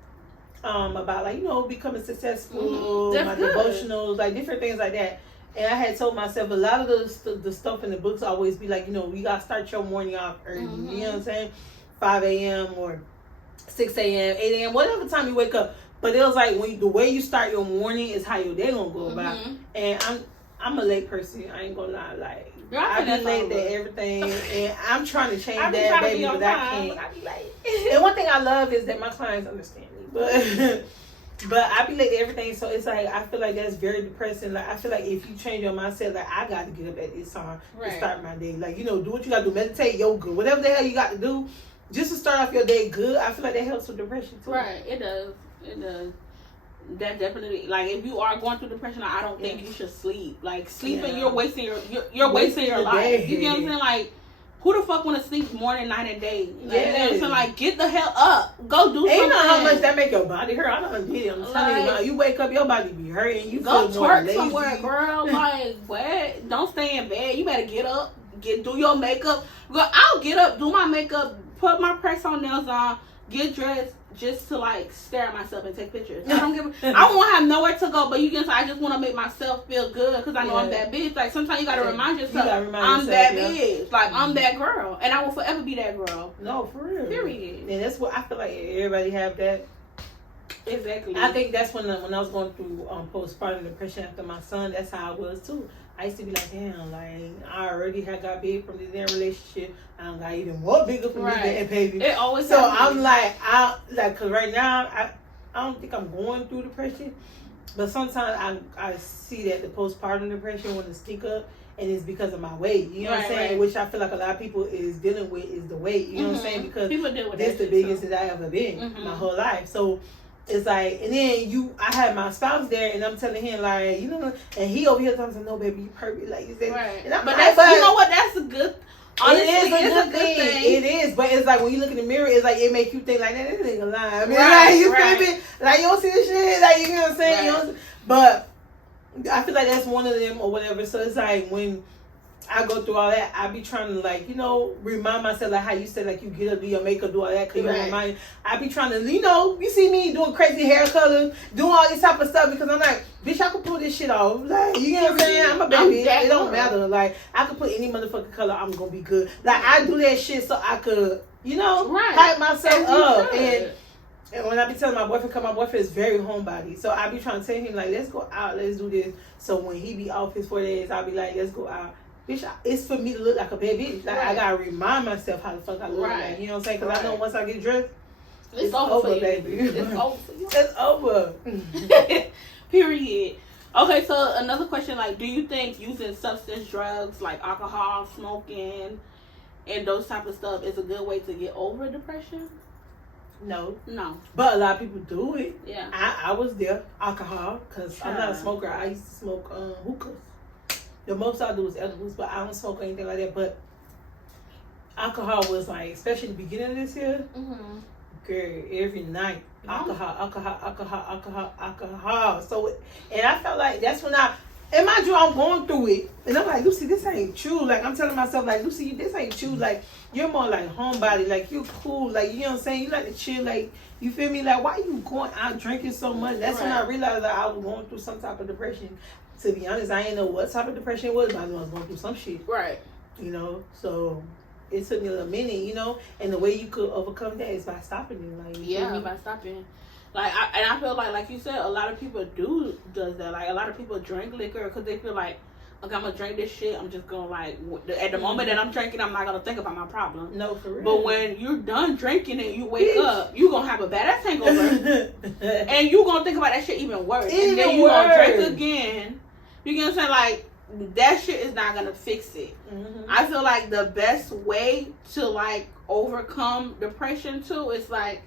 about, like, you know, becoming successful, my devotionals, like different things like that. And I had told myself a lot of the stuff in the books always be like, you know, you gotta start your morning off early. You know what I'm saying? 5 a.m. or 6 a.m., 8 a.m., whatever time you wake up. But it was like, the way you start your morning is how your day gonna go about. And I'm a late person. I ain't gonna lie. Like, I be late at everything, and I'm trying to change that, baby, but I can't. I be late. And one thing I love is that my clients understand me, but I be late to everything. So it's like, I feel like that's very depressing. Like, I feel like if you change your mindset, like, I got to get up at this time to start my day. Like, you know, do what you got to do, meditate, yoga, whatever the hell you got to do. Just to start off your day good, I feel like that helps with depression too. Right, it does. It does. That definitely, like, if you are going through depression, I don't think you should sleep. Like, sleeping, you're wasting you're wasting your life. You get what I'm saying? Like, who the fuck want to sleep morning, night, and day? Like, you know what I'm saying? Like, get the hell up. Go do something. Ain't know how much that make your body hurt. I don't get it. I'm telling you, you wake up, your body be hurting. You go feel more lazy. Twerk somewhere, girl. Like, what? Don't stay in bed. You better get up. Do your makeup. Girl, I'll get up, do my makeup, put my press-on nails on, get dressed, just to, like, stare at myself and take pictures. I don't give I won't have nowhere to go, but you can say, I just want to make myself feel good because I know I'm that bitch. Like, sometimes you got to remind yourself, I'm that bitch. Like, I'm that girl. And I will forever be that girl. No, for real. Period. And that's what I feel like everybody have that. Exactly. I think that's when I was going through postpartum depression after my son, that's how I was too. I used to be like, damn, like, I already got big from this damn relationship. I'm like even more bigger from this damn baby. It always so I'm like, cause right now I don't think I'm going through depression, but sometimes I see that the postpartum depression want to sneak up, and it's because of my weight. You know what I'm saying? Which I feel like a lot of people is dealing with is the weight. You know what I'm saying? Because people deal with this the biggest that I ever been my whole life. So. It's like, and then I had my spouse there, and I'm telling him, like, you know, and he over here telling me, no, baby, you perfect, like you said. Right. And I'm but like, you know what? That's a good. Honestly, it's a good thing. It is, but it's like when you look in the mirror, it's like it make you think like that nigga lying. I mean, like, you feel me? Like, you don't see the shit, like, you know what I'm saying? You know, but I feel like that's one of them or whatever. So it's like when I go through all that. I be trying to, like, you know, remind myself, like how you said, like, you get up, do your makeup, do all that, because you remind. I be trying to, you know, you see me doing crazy hair colors, doing all this type of stuff, because I'm like, bitch, I can pull this shit off. Like, you know what I'm saying? I'm a baby. It don't matter. Like, I can put any motherfucking color, I'm gonna be good. Like, I do that shit so I could, you know, hype myself up. And when I be telling my boyfriend, because my boyfriend is very homebody, so I be trying to tell him, like, let's go out, let's do this. So when he be off his 4 days, I'll be like, let's go out. Bitch, it's for me to look like a bad bitch. Like, I gotta remind myself how the fuck I look like. You know what I'm saying? Because I know once I get dressed, it's over, baby. It's over for you. It's over. Period. Okay, so another question, like, do you think using substance drugs like alcohol, smoking, and those type of stuff is a good way to get over depression? No. But a lot of people do it. Yeah. I was there. Alcohol, because I'm not a smoker. I used to smoke hookahs. The most I do is edibles, but I don't smoke or anything like that. But alcohol was like, especially the beginning of this year, girl, every night, alcohol. So, and I felt like that's when and mind you, I'm going through it. And I'm like, Lucy, this ain't true. Like, I'm telling myself, like, Lucy, this ain't true. Like, you're more like homebody. Like, you cool. Like, you know what I'm saying? You like to chill. Like, you feel me? Like, why you going out drinking so much? That's when I realized that I was going through some type of depression. To be honest, I didn't know what type of depression it was, but I knew I was going through some shit. Right. You know? So, it took me a minute, you know? And the way you could overcome that is by stopping it. Like, by stopping. Like, I feel like you said, a lot of people does that. Like, a lot of people drink liquor because they feel like, okay, I'm gonna drink this shit. I'm just gonna, like, at the moment that I'm drinking, I'm not gonna think about my problem. No, for real. But when you're done drinking and you wake up, you gonna have a badass hangover, and you gonna think about that shit even worse. And then you gonna drink again. You get what I'm saying? Like, that shit is not gonna fix it. I feel like the best way to, like, overcome depression too is, like,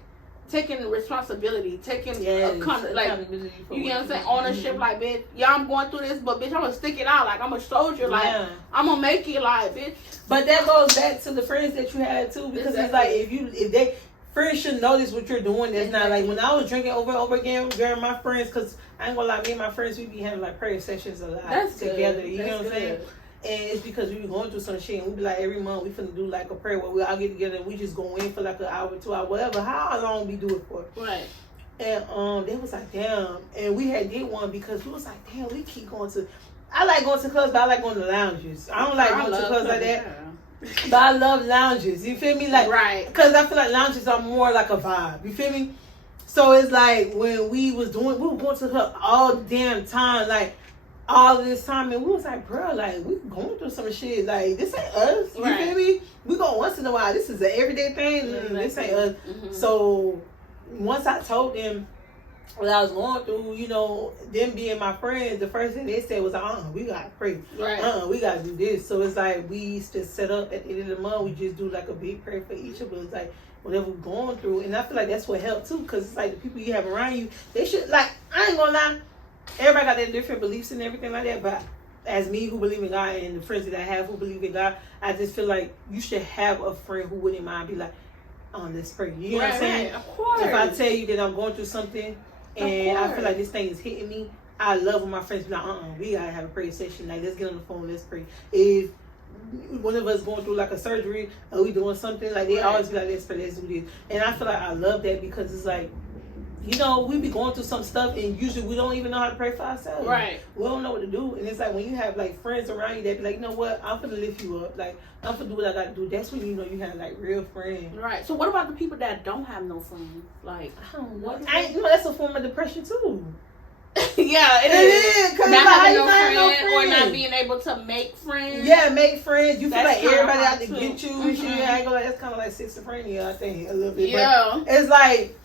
taking responsibility, taking like, you get what I'm saying, ownership. Like, bitch, I'm going through this, but bitch, I'm gonna stick it out. Like, I'm a soldier. Like, I'm gonna make it. Like, bitch. But that goes back to the friends that you had too, because it's like if they friends should notice what you're doing. It's not like when I was drinking over and over again during my friends, because I ain't gonna lie, me and my friends, we be having like prayer sessions a lot together. You know what I'm saying? And it's because we be going through some shit, and we be like, every month we finna do like a prayer where we all get together and we just go in for like an hour, 2 hours, whatever, how long we do it for. Right. And they was like, damn. And we had did one because we was like, damn, we keep going to, I like going to clubs, but I like going to lounges. I don't like going to clubs like that. But I love lounges. You feel me? Like, right. Because I feel like lounges are more like a vibe. You feel me? So it's like when we were going to the club all the damn time, like, all this time, and we was like, bro, like, we going through some shit. Like, this ain't us. You feel me? We go once in a while. This is an everyday thing. This ain't us. So once I told them what I was going through, you know, them being my friends, the first thing they said was, we gotta pray. Right. We gotta do this. So it's like we used to set up at the end of the month. We just do like a big prayer for each of us, like whatever we're going through. And I feel like that's what helped too, because it's like the people you have around you, they should, like, I ain't gonna lie. Everybody got their different beliefs and everything like that, but as me who believe in God and the friends that I have who believe in God, I just feel like you should have a friend who wouldn't mind be like, let's pray. You know what I'm saying? Of course. If I tell you that I'm going through something and I feel like this thing is hitting me, I love when my friends be like, we gotta have a prayer session. Like, let's get on the phone, let's pray. If one of us going through like a surgery or we doing something, like they always be like, let's pray, let's do this. And I feel like I love that because it's like, you know, we be going through some stuff and usually we don't even know how to pray for ourselves. Right. We don't know what to do. And it's like when you have like friends around you that be like, you know what, I'm gonna lift you up. Like, I'm gonna do what I gotta do. That's when you know you have like real friends. Right. So what about the people that don't have no friends? Like, I don't know. That's a form of depression too. Yeah, it is. Cause not like, having no friends or not being able to make friends. Yeah, make friends. You feel like everybody out to too. get you and shit. I ain't gonna like, that's kind of like schizophrenia, I think, a little bit. Yeah. But it's like,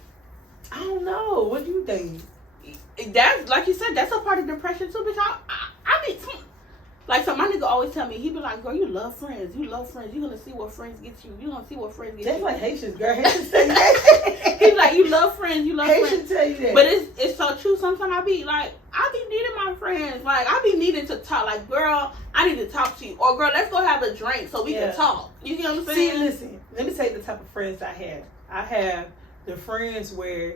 I don't know. What do you think? That's, like you said, that's a part of depression too, bitch. I mean, like, so my nigga always tell me, he be like, girl, you love friends. You love friends. You gonna see what friends get you. You gonna see what friends get That's you. like Haitians, girl. Haitians tell you that. He's like, you love friends. You love Haitians friends. tell you that. But it's so true. Sometimes I be like, I be needing my friends. Like, I be needing to talk. Like, girl, I need to talk to you. Or, girl, let's go have a drink so we can talk. You get what I'm saying? See, listen. Let me tell you the type of friends I have. I have the friends where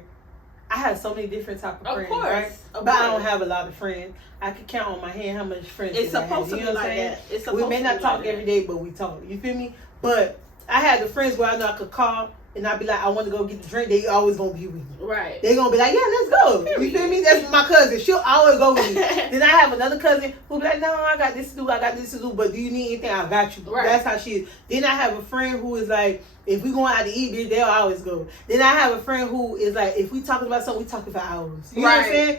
I have so many different type of friends, course, right? Of but course. I don't have a lot of friends. I can count on my hand how much friends It's that I supposed have. to You be know what I'm like saying? that. It's supposed We may to not be talk like every day, but we talk. You feel me? But I had the friends where I know I could call and I'd be like, I want to go get the drink. They always gonna be with me. Right. They gonna be like, yeah, let's go. You feel me? That's my cousin. She'll always go with me. Then I have another cousin who be like, no, I got this to do. I got this to do. But do you need anything? I got you. Right. That's how she is. Then I have a friend who is like, if we going out to eat, bitch, they'll always go. Then I have a friend who is like, if we talking about something, we talking for hours. You know what I'm saying?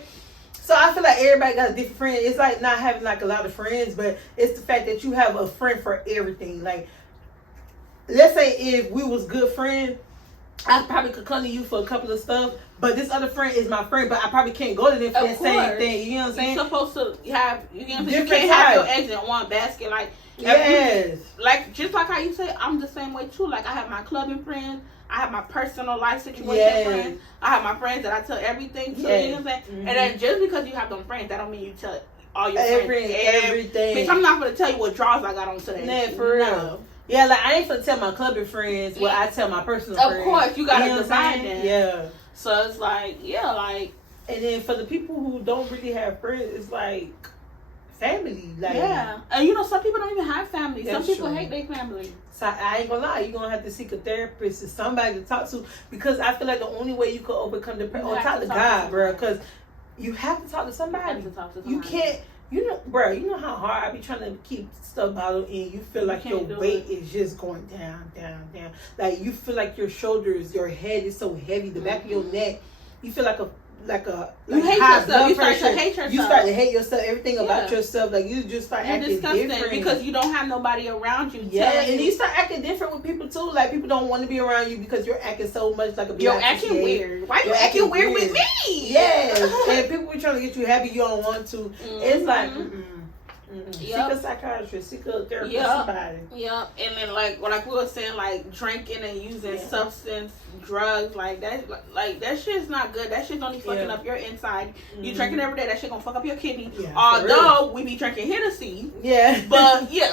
So I feel like everybody got a different friend. It's like not having like a lot of friends, but it's the fact that you have a friend for everything. Like, let's say if we was good friends, I probably could come to you for a couple of stuff, but this other friend is my friend, but I probably can't go to them for that same thing. You know what I'm saying? You're supposed to have, you know what I'm saying? You Different can't have your types. eggs in one basket. Like, Yes. like just like how you say, I'm the same way too. Like I have my clubbing friends, I have my personal life situation friends, I have my friends that I tell everything to. You know what I'm saying? Mm-hmm. And then just because you have them friends, that don't mean you tell all your friends Everything. Bitch, I'm not gonna tell you what drawers I got on today. Nah, for real. Yeah, like I ain't gonna tell my clubbing friends what I tell my personal friends. Of course, you gotta know divide them. Yeah. So it's like, yeah, like. And then for the people who don't really have friends, it's like family. Like, yeah. And you know, some people don't even have family. Some That's people true. hate their family. So I ain't gonna lie, you're gonna have to seek a therapist or somebody to talk to, because I feel like the only way you could overcome depression, on top of God, bro, because you have to talk to somebody. You can't, you know, bro, you know how hard I be trying to keep stuff bottled in. You feel like your weight is just going down, down, down. Like you feel like your shoulders, your head is so heavy, the back of your neck. You feel like you hate yourself. You start to hate yourself. You start to hate yourself. Everything about yourself. Like you just start acting disgusting different because you don't have nobody around you. Yeah, and you start acting different with people too. Like people don't want to be around you because you're acting so much like a. You're acting weird. Why you acting weird with me? Yes, and people be trying to get you happy. You don't want to. It's like. Seek a psychiatrist, seek a therapist, somebody. Yep, and then like we were saying, like drinking and using substance, drugs, like that shit's not good. That shit's only fucking up your inside. You drinking every day, that shit gonna fuck up your kidney. Although we be drinking Hennessy, but it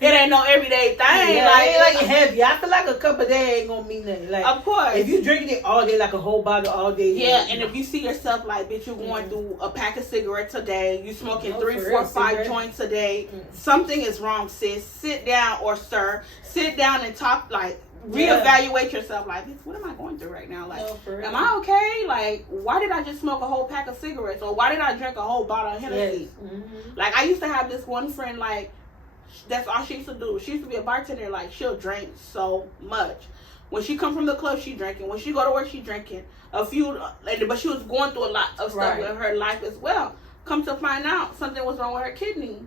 ain't no everyday thing. Like it ain't like heavy. I feel like a cup a day ain't gonna mean nothing. Like of course, if you drinking it all day, like a whole bottle all day. And if you see yourself like, bitch, you're going through a pack of cigarettes a day, you smoking 3, 4, 5 joints a day, something is wrong, sis. Sit down, or sir, sit down and talk. Like reevaluate yourself. Like, bitch, what am I going through right now? Like, am I okay? Like, why did I just smoke a whole pack of cigarettes, or why did I drink a whole bottle of Hennessy? Like, I used to have this one friend, like, that's all she used to do. She used to be a bartender. Like, she'll drink so much. When she come from the club, she drinking. When she go to work, she drinking. But she was going through a lot of stuff in her life as well. Come to find out, something was wrong with her kidney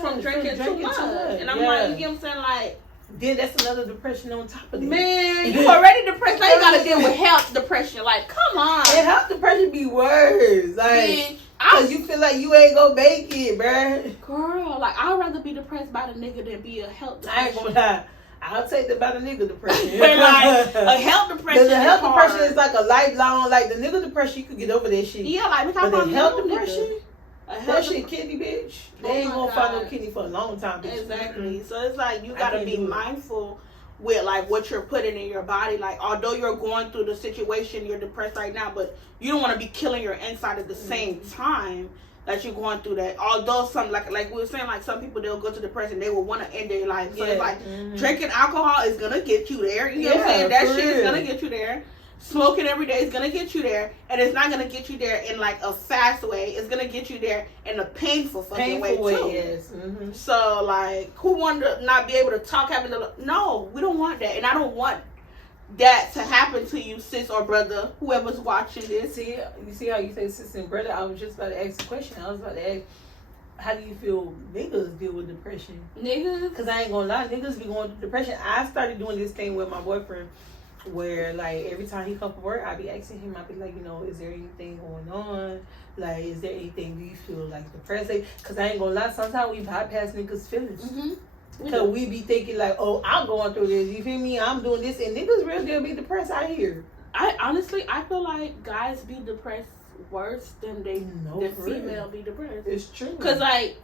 from drinking too much. And I'm like, you get what I'm saying? Like, then that's another depression on top of it. Man, you already depressed. Now you gotta deal with health depression. Like, come on. And health depression be worse. Like, cause you feel like you ain't gonna make it, bruh. Girl, like, I'd rather be depressed by the nigga than be a health depression. I ain't gonna lie. I'll take the about a nigga depression. But like, a health depression. The health depression is like a lifelong. Like the nigga depression, you could get over that shit. Yeah, like we talking about the health depression. That shit kidney, bitch. They ain't gonna God. find no kidney for a long time, bitch. Exactly. So it's like you gotta be mindful with like what you're putting in your body. Like, although you're going through the situation, you're depressed right now, but you don't want to be killing your inside at the same time that you're going through that. Although some like we were saying, like some people, they'll go to depression, they will want to end their life. So it's like drinking alcohol is gonna get you there. You know what I'm saying? That shit is gonna get you there. Smoking every day is gonna get you there, and it's not gonna get you there in like a fast way. It's gonna get you there in a painful way too. Yes. So like, who wanted to not be able to talk? No, we don't want that, and I don't want that to happen to you, sis or brother, whoever's watching this. See, you see how you say sis and brother? I was just about to ask a question. I was about to ask, how do you feel niggas deal with depression? Niggas? Because I ain't gonna lie, niggas be going through depression. I started doing this thing with my boyfriend where, like, every time he come from work, I be asking him, I be like, you know, is there anything going on? Like, is there anything you feel, like, depressed? Because I ain't gonna lie, sometimes we bypass niggas' feelings. Because we be thinking, like, oh, I'm going through this, you feel me? I'm doing this, and niggas real deal be depressed out here. I feel like guys be depressed worse than the female be depressed. It's true. Because, like,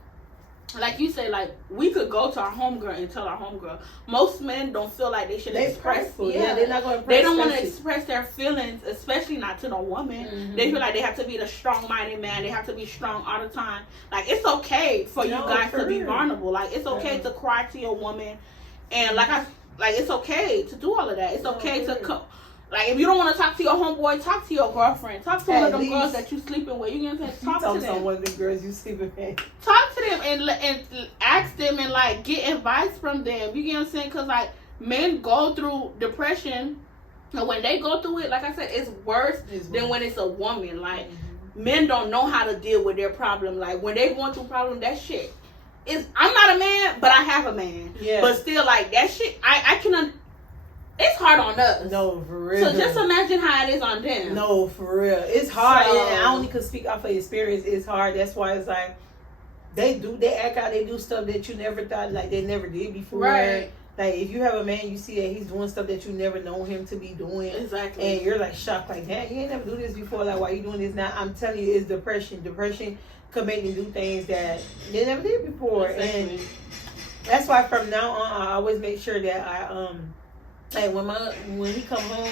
like you say, like we could go to our homegirl and tell our homegirl. Most men don't feel like they should express. Yeah, they're not going to. They don't want to express their feelings, especially not to no woman. Mm-hmm. They feel like they have to be the strong-minded man. They have to be strong all the time. Like it's okay for you guys to be vulnerable. Like it's okay to cry to your woman, and like it's okay to do all of that. It's okay to like if you don't want to talk to your homeboy, talk to your girlfriend. Talk to one of them girls that you sleeping with. You know what I'm saying? Talk to them. One of the girls you sleeping with. Talk to them and ask them and like get advice from them. You get what I'm saying? Because like men go through depression, and when they go through it, like I said, it's worse than when it's a woman. Like men don't know how to deal with their problem. Like when they going through problem, that shit is. I'm not a man, but I have a man. Yeah. But still, like that shit, I can. It's hard on us. No, for real. So just imagine how it is on them. No, for real. It's hard. So, and I only can speak off of experience. It's hard. That's why it's like they act out, they do stuff that you never thought, like they never did before. Right. Like if you have a man, you see that he's doing stuff that you never known him to be doing. Exactly. And you're like shocked, like, damn, you ain't never do this before. Like, why you doing this now? I'm telling you, it's depression. Depression could make you do things that they never did before. Exactly. And that's why from now on, I always make sure that I like when he come home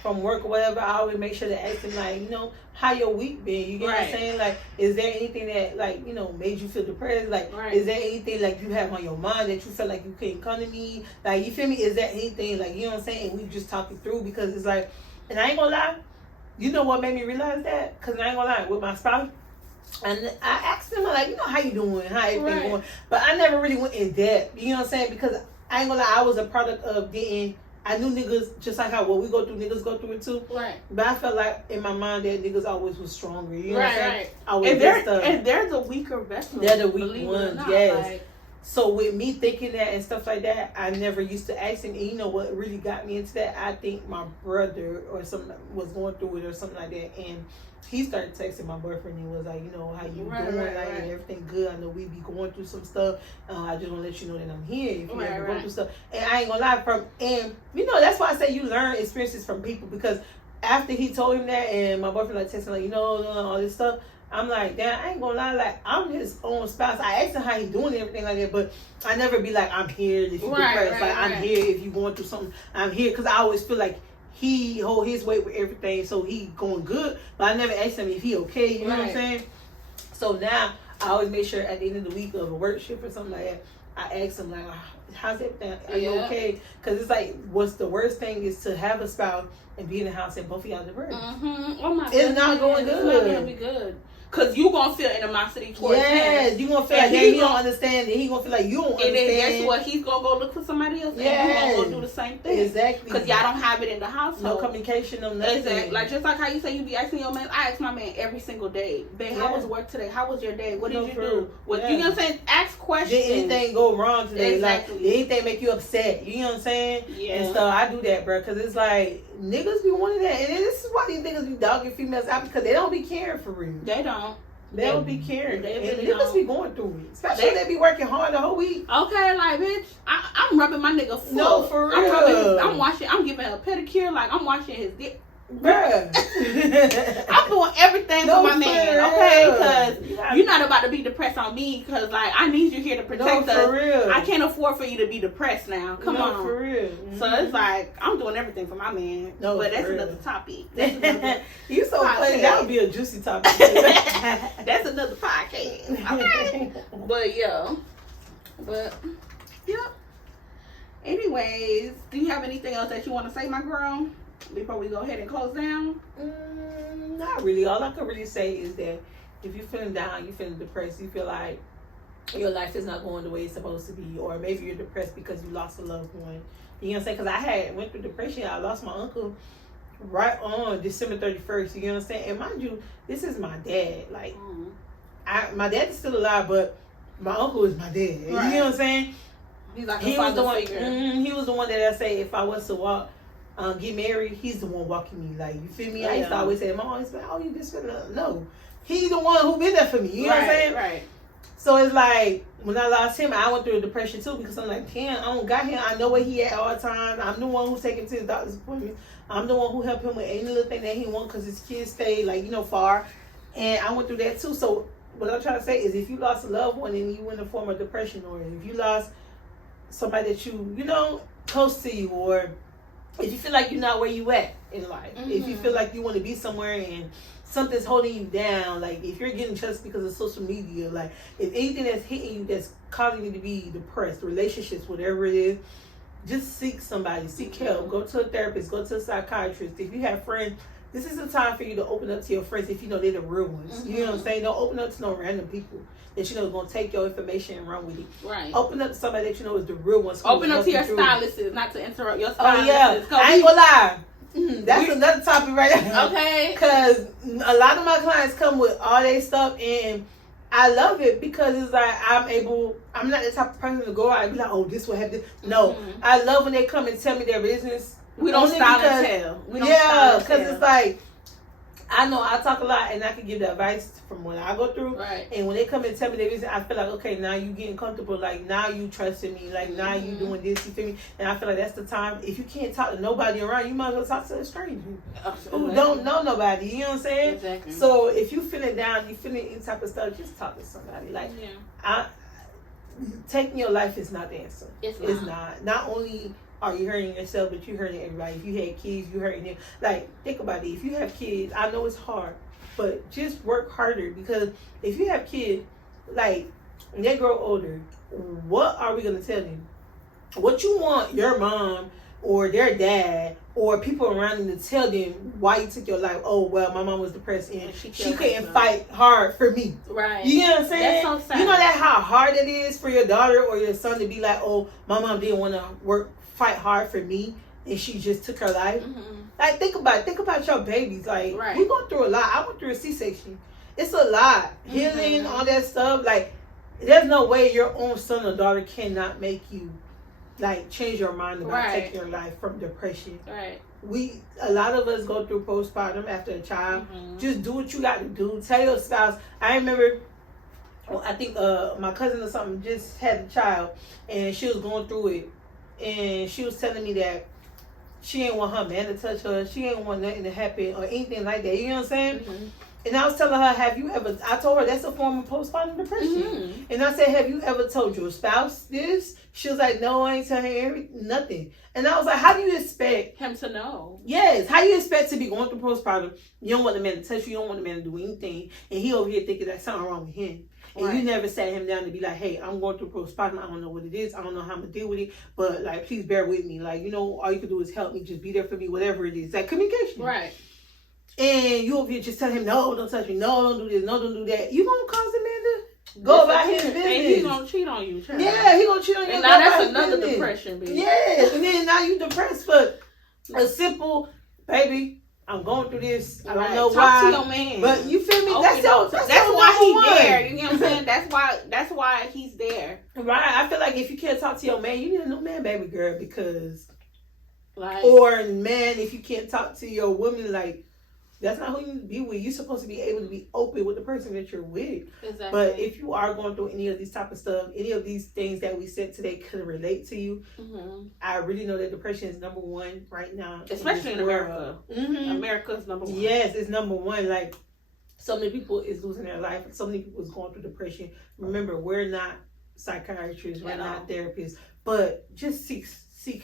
from work or whatever, I always make sure to ask him, like, you know, how your week been? You get what I'm saying? Like, is there anything that, like, you know, made you feel depressed? Like, is there anything, like, you have on your mind that you feel like you couldn't come to me? Like, you feel me? Is there anything, like, you know what I'm saying? And we just talk it through because it's like, and I ain't gonna lie, you know what made me realize that? Because I ain't gonna lie, with my spouse, and I asked him, like, you know, how you doing? How everything going? But I never really went in depth, you know what I'm saying? Because I ain't gonna lie, I was a product of getting... I knew niggas, just like how what we go through, niggas go through it too. Right. But I felt like in my mind that niggas always was stronger. You know what I'm saying? And they're the weaker vessels. They're the weak ones, yes. Like, so with me thinking that and stuff like that, I never used to ask him. And you know what really got me into that? I think my brother or something was going through it or something like that. And he started texting my boyfriend and was like, you know, how you doing? Like, everything good? I know we be going through some stuff. I just want to let you know that I'm here. If you ever go through stuff. And I ain't gonna lie, and you know, that's why I say you learn experiences from people, because after he told him that and my boyfriend like texting like, you know, all this stuff, I'm like, damn, I ain't gonna lie, like, I'm his own spouse. I asked him how he doing and everything like that, but I never be like, I'm here if you depressed. Like, I'm here if you going through something. I'm here, because I always feel like he hold his weight with everything, so he going good. But I never asked him if he okay. You know what I'm saying? So now I always make sure at the end of the week of a work shift or something like that, I ask him like, how's everything? Are you okay? Because it's like, what's the worst thing is to have a spouse and be in the house and both of y'all depressed. Oh my! It's not going good. It's not gonna be good. Cause you gonna feel animosity towards him. Yes, you gonna feel like he don't understand, and he gonna feel like you don't understand. And then guess what? He's gonna go look for somebody else, and you gonna go do the same thing. Exactly. Cause y'all don't have it in the household. No communication, no nothing. Exactly. Like just like how you say you be asking your man. I ask my man every single day, babe, how was work today? How was your day? What did you do? What you know what I'm saying? Ask questions. Did anything go wrong today? Exactly. Like, did anything make you upset? You know what I'm saying? Yeah. And so I do that, bro, cause it's like niggas be wanting that, and this is why these niggas be dogging females out, because they don't be caring for real. They don't. They don't be caring. They really don't. Niggas be going through it. Especially if they be working hard the whole week. Okay, like, bitch, I'm rubbing my nigga full. No, for real. I'm giving her a pedicure, like, I'm washing his dick. Bruh. I'm doing everything for my man, okay? Because you're not about to be depressed on me, because, like, I need you here to protect us. For real. I can't afford for you to be depressed now. Come on. For real. Mm-hmm. So it's like, I'm doing everything for my man. No, but that's real. Another topic. That's another you so funny. That would be a juicy topic. That's another podcast. Okay. But, yeah. Anyways, do you have anything else that you want to say, my girl, before we go ahead and close down? Not really. All I can really say is that if you're feeling down, you're feeling depressed, you feel like your life is not going the way it's supposed to be, or maybe you're depressed because you lost a loved one. You know what I'm saying? Because I went through depression. I lost my uncle right on December 31st. You know what I'm saying? And mind you, this is my dad. Like, my dad is still alive, but my uncle is my dad. Right. You know what I'm saying? He's like he was the one. He was the one that I say if I was to get married, he's the one walking me. Like, you feel me? I used to always say, Mom always like, oh, you just gonna no. He's the one who been there for me. You know what I'm saying? Right. So it's like when I lost him, I went through a depression too, because I'm like, damn, I don't got him. I know where he at all the time. I'm the one who take him to his doctor's appointment. I'm the one who help him with any little thing that he want, because his kids stay, like, you know, far. And I went through that too. So what I'm trying to say is, if you lost a loved one and you in a form of depression, or if you lost somebody that you know, close to you, or if you feel like you're not where you at in life, if you feel like you want to be somewhere and something's holding you down, like if you're getting just because of social media, like if anything that's hitting you that's causing you to be depressed, relationships, whatever it is, just seek somebody, seek help, go to a therapist, go to a psychiatrist. If you have friends, this is the time for you to open up to your friends if you know they're the real ones. You know what I'm saying? Don't open up to no random people that you know is going to take your information and run with it. Right. Open up to somebody that you know is the real ones. Open up to your stylists, not to interrupt your stylists. Oh, yeah. I ain't gonna lie. That's another topic right now. Okay. Because a lot of my clients come with all their stuff, and I love it because it's like I'm not the type of person to go out and be like, oh, this will have this. No. I love when they come and tell me their business. We don't style and tell. Because it's like, I know I talk a lot and I can give the advice from what I go through. Right. And when they come and tell me their business, I feel like, okay, now you getting comfortable. Like, now you trusting me. Like, now you doing this. You feel me? And I feel like that's the time. If you can't talk to nobody around, you might as well talk to a stranger who don't know nobody. You know what I'm saying? Exactly. So if you feeling down, you feeling any type of stuff, just talk to somebody. Like, taking your life is not the answer. It's not. Not only are you hurting yourself, but you're hurting everybody. If you had kids, you're hurting them. Like, think about it. If you have kids, I know it's hard, but just work harder, because if you have kids, like, when they grow older, what are we going to tell them? What you want your mom or their dad or people around them to tell them why you took your life? Oh, well, my mom was depressed and she couldn't fight hard for me. Right. You know what I'm saying? That's so sad. You know that how hard it is for your daughter or your son to be like, oh, my mom didn't want to fight hard for me and she just took her life. Like, think about your babies. Like, we going through a lot. I went through a C-section. It's a lot. Healing, all that stuff. Like, there's no way your own son or daughter cannot make you, like, change your mind about taking your life from depression. Right. A lot of us go through postpartum after a child. Just do what you got to do. Tell your spouse. I remember, I think my cousin or something just had a child and she was going through it. And she was telling me that she didn't want her man to touch her. She didn't want nothing to happen or anything like that. You know what I'm saying? And I was telling her, I told her that's a form of postpartum depression. And I said, have you ever told your spouse this? She was like, no, I ain't telling her nothing. And I was like, how do you expect him to know? Yes. How do you expect to be going through postpartum? You don't want the man to touch you. You don't want the man to do anything. And he over here thinking that something wrong with him. And you never sat him down to be like, hey, I'm going through postpartum. I don't know what it is. I don't know how I'm going to deal with it. But, like, please bear with me. Like, you know, all you can do is help me. Just be there for me, whatever it is. Like, communication. Right. And you over here just tell him, no, don't touch me. No, don't do this. No, don't do that. You going to cause the man to go about his business. And he's going to cheat on you. Child. Yeah, he going to cheat on you. And now that's another depression, baby. Yes. And then now you depressed for a simple, baby, I'm going through this. I don't know why. Talk to your man. But you feel me? That's why he's there. You know what I'm saying? That's why he's there. Right. I feel like if you can't talk to your man, you need a new man, baby girl, because or man, if you can't talk to your woman, like, that's not who you need to be with. You're supposed to be able to be open with the person that you're with. Exactly. But if you are going through any of these type of stuff, any of these things that we said today could relate to you, I really know that depression is number one right now. Especially in America. America's number one. Yes, it's number one. Like, so many people is losing their life. So many people is going through depression. Remember, we're not psychiatrists. We're not therapists. But just seek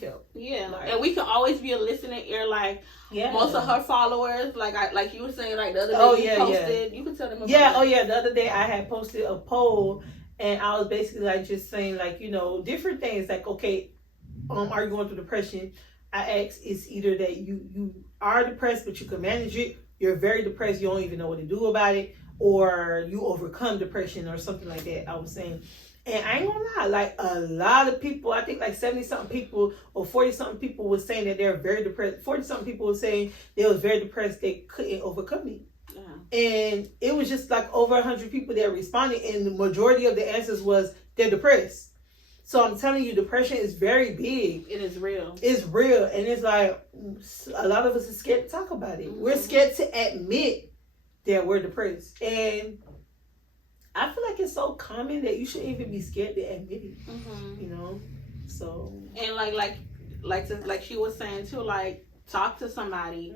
help. Yeah, and we can always be a listening ear. Like most of her followers, like you were saying, like the other day you posted. You can tell them about it. The other day I had posted a poll, and I was basically like just saying, like, you know, different things. Like, okay, are you going through depression? I asked, it's either that you are depressed but you can manage it, you're very depressed, you don't even know what to do about it, or you overcome depression or something like that. I was saying. And I ain't gonna lie, like, a lot of people, I think like 70-something people or 40-something people was saying that they're very depressed. 40-something people were saying they was very depressed, they couldn't overcome it. And it was just like over 100 people that responded, and the majority of the answers was they're depressed. So I'm telling you, depression is very big. It is real. It's real. And it's like, a lot of us are scared to talk about it. We're scared to admit that we're depressed. And I feel like it's so common that you shouldn't even be scared to admit it. You know? So. And like she was saying too, like, talk to somebody.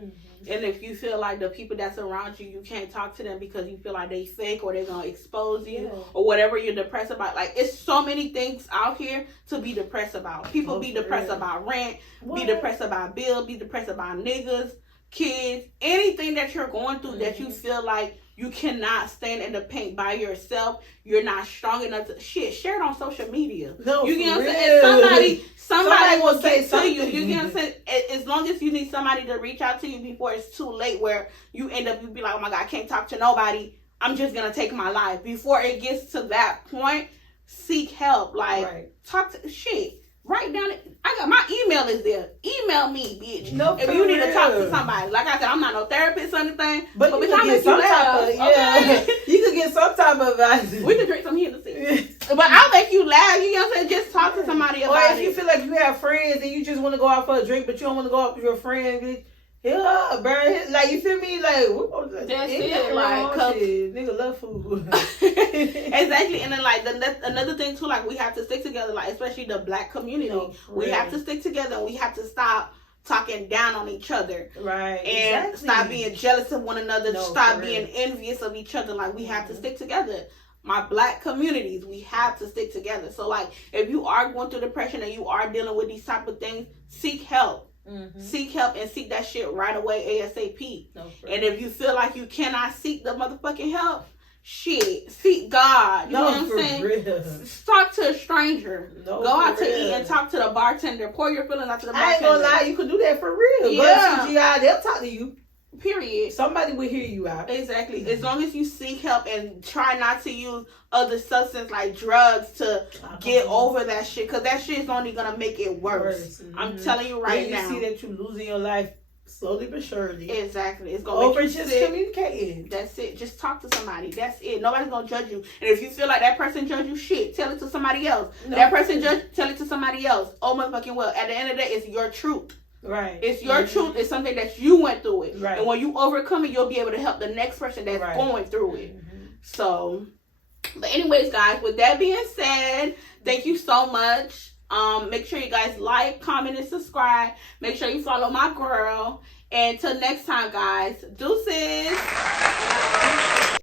And if you feel like the people that's around you, you can't talk to them because you feel like they fake or they're going to expose you or whatever you're depressed about. Like, it's so many things out here to be depressed about. People be depressed about rent, be depressed about bills, be depressed about niggas, kids, anything that you're going through that you feel like you cannot stand in the paint by yourself. You're not strong enough to share it on social media. No, you get what I'm saying? And somebody will say to you. You get what I'm saying? As long as you need somebody to reach out to you before it's too late, where you end up, you be like, oh my God, I can't talk to nobody. I'm just gonna take my life. Before it gets to that point, seek help. Like, talk to shit. Write down it. I got my email is there. Email me, bitch. No, if you need to talk to somebody. Like I said, I'm not no therapist or anything. But you can get some type of you can get some type of advice. We can drink some Hennessy. But I'll make you laugh. You know what I'm saying? Just talk to somebody about it. Or if you feel like you have friends and you just want to go out for a drink, but you don't want to go out with your friend, yeah, bro. Like, you feel me? Like, that's it. Like, nigga love food. Exactly. And then, like, another thing too, like, we have to stick together. Like, especially the Black community, we have to stick together. And we have to stop talking down on each other, right? And stop being jealous of one another. Stop being envious of each other. Like, we have to stick together. My Black communities, we have to stick together. So, like, if you are going through depression and you are dealing with these type of things, seek help. Seek help and seek that shit right away, ASAP. And if you feel like you cannot seek the motherfucking help, shit, seek God. You know what I'm saying? Real. Talk to a stranger. Go out to eat and talk to the bartender. Pour your feelings out to the bartender. I ain't gonna lie, you could do that for real. Yeah. Go to CGI, they'll talk to you. Period. Somebody will hear you out. Exactly. As long as you seek help and try not to use other substances like drugs to get over that shit, because that shit is only gonna make it worse. I'm telling you right now. You see that you losing your life slowly but surely. Exactly. It's gonna make you just sick. communicating. That's it. Just talk to somebody. That's it. Nobody's gonna judge you. And if you feel like that person judge you, shit, tell it to somebody else. That person tell it to somebody else. Oh motherfucking well. At the end of the day, it's your truth. Right. It's your truth. It's something that you went through it. Right. And when you overcome it, you'll be able to help the next person that's going through it. So, but anyways, guys, with that being said, thank you so much. Make sure you guys like, comment, and subscribe. Make sure you follow my girl. And till next time, guys, deuces.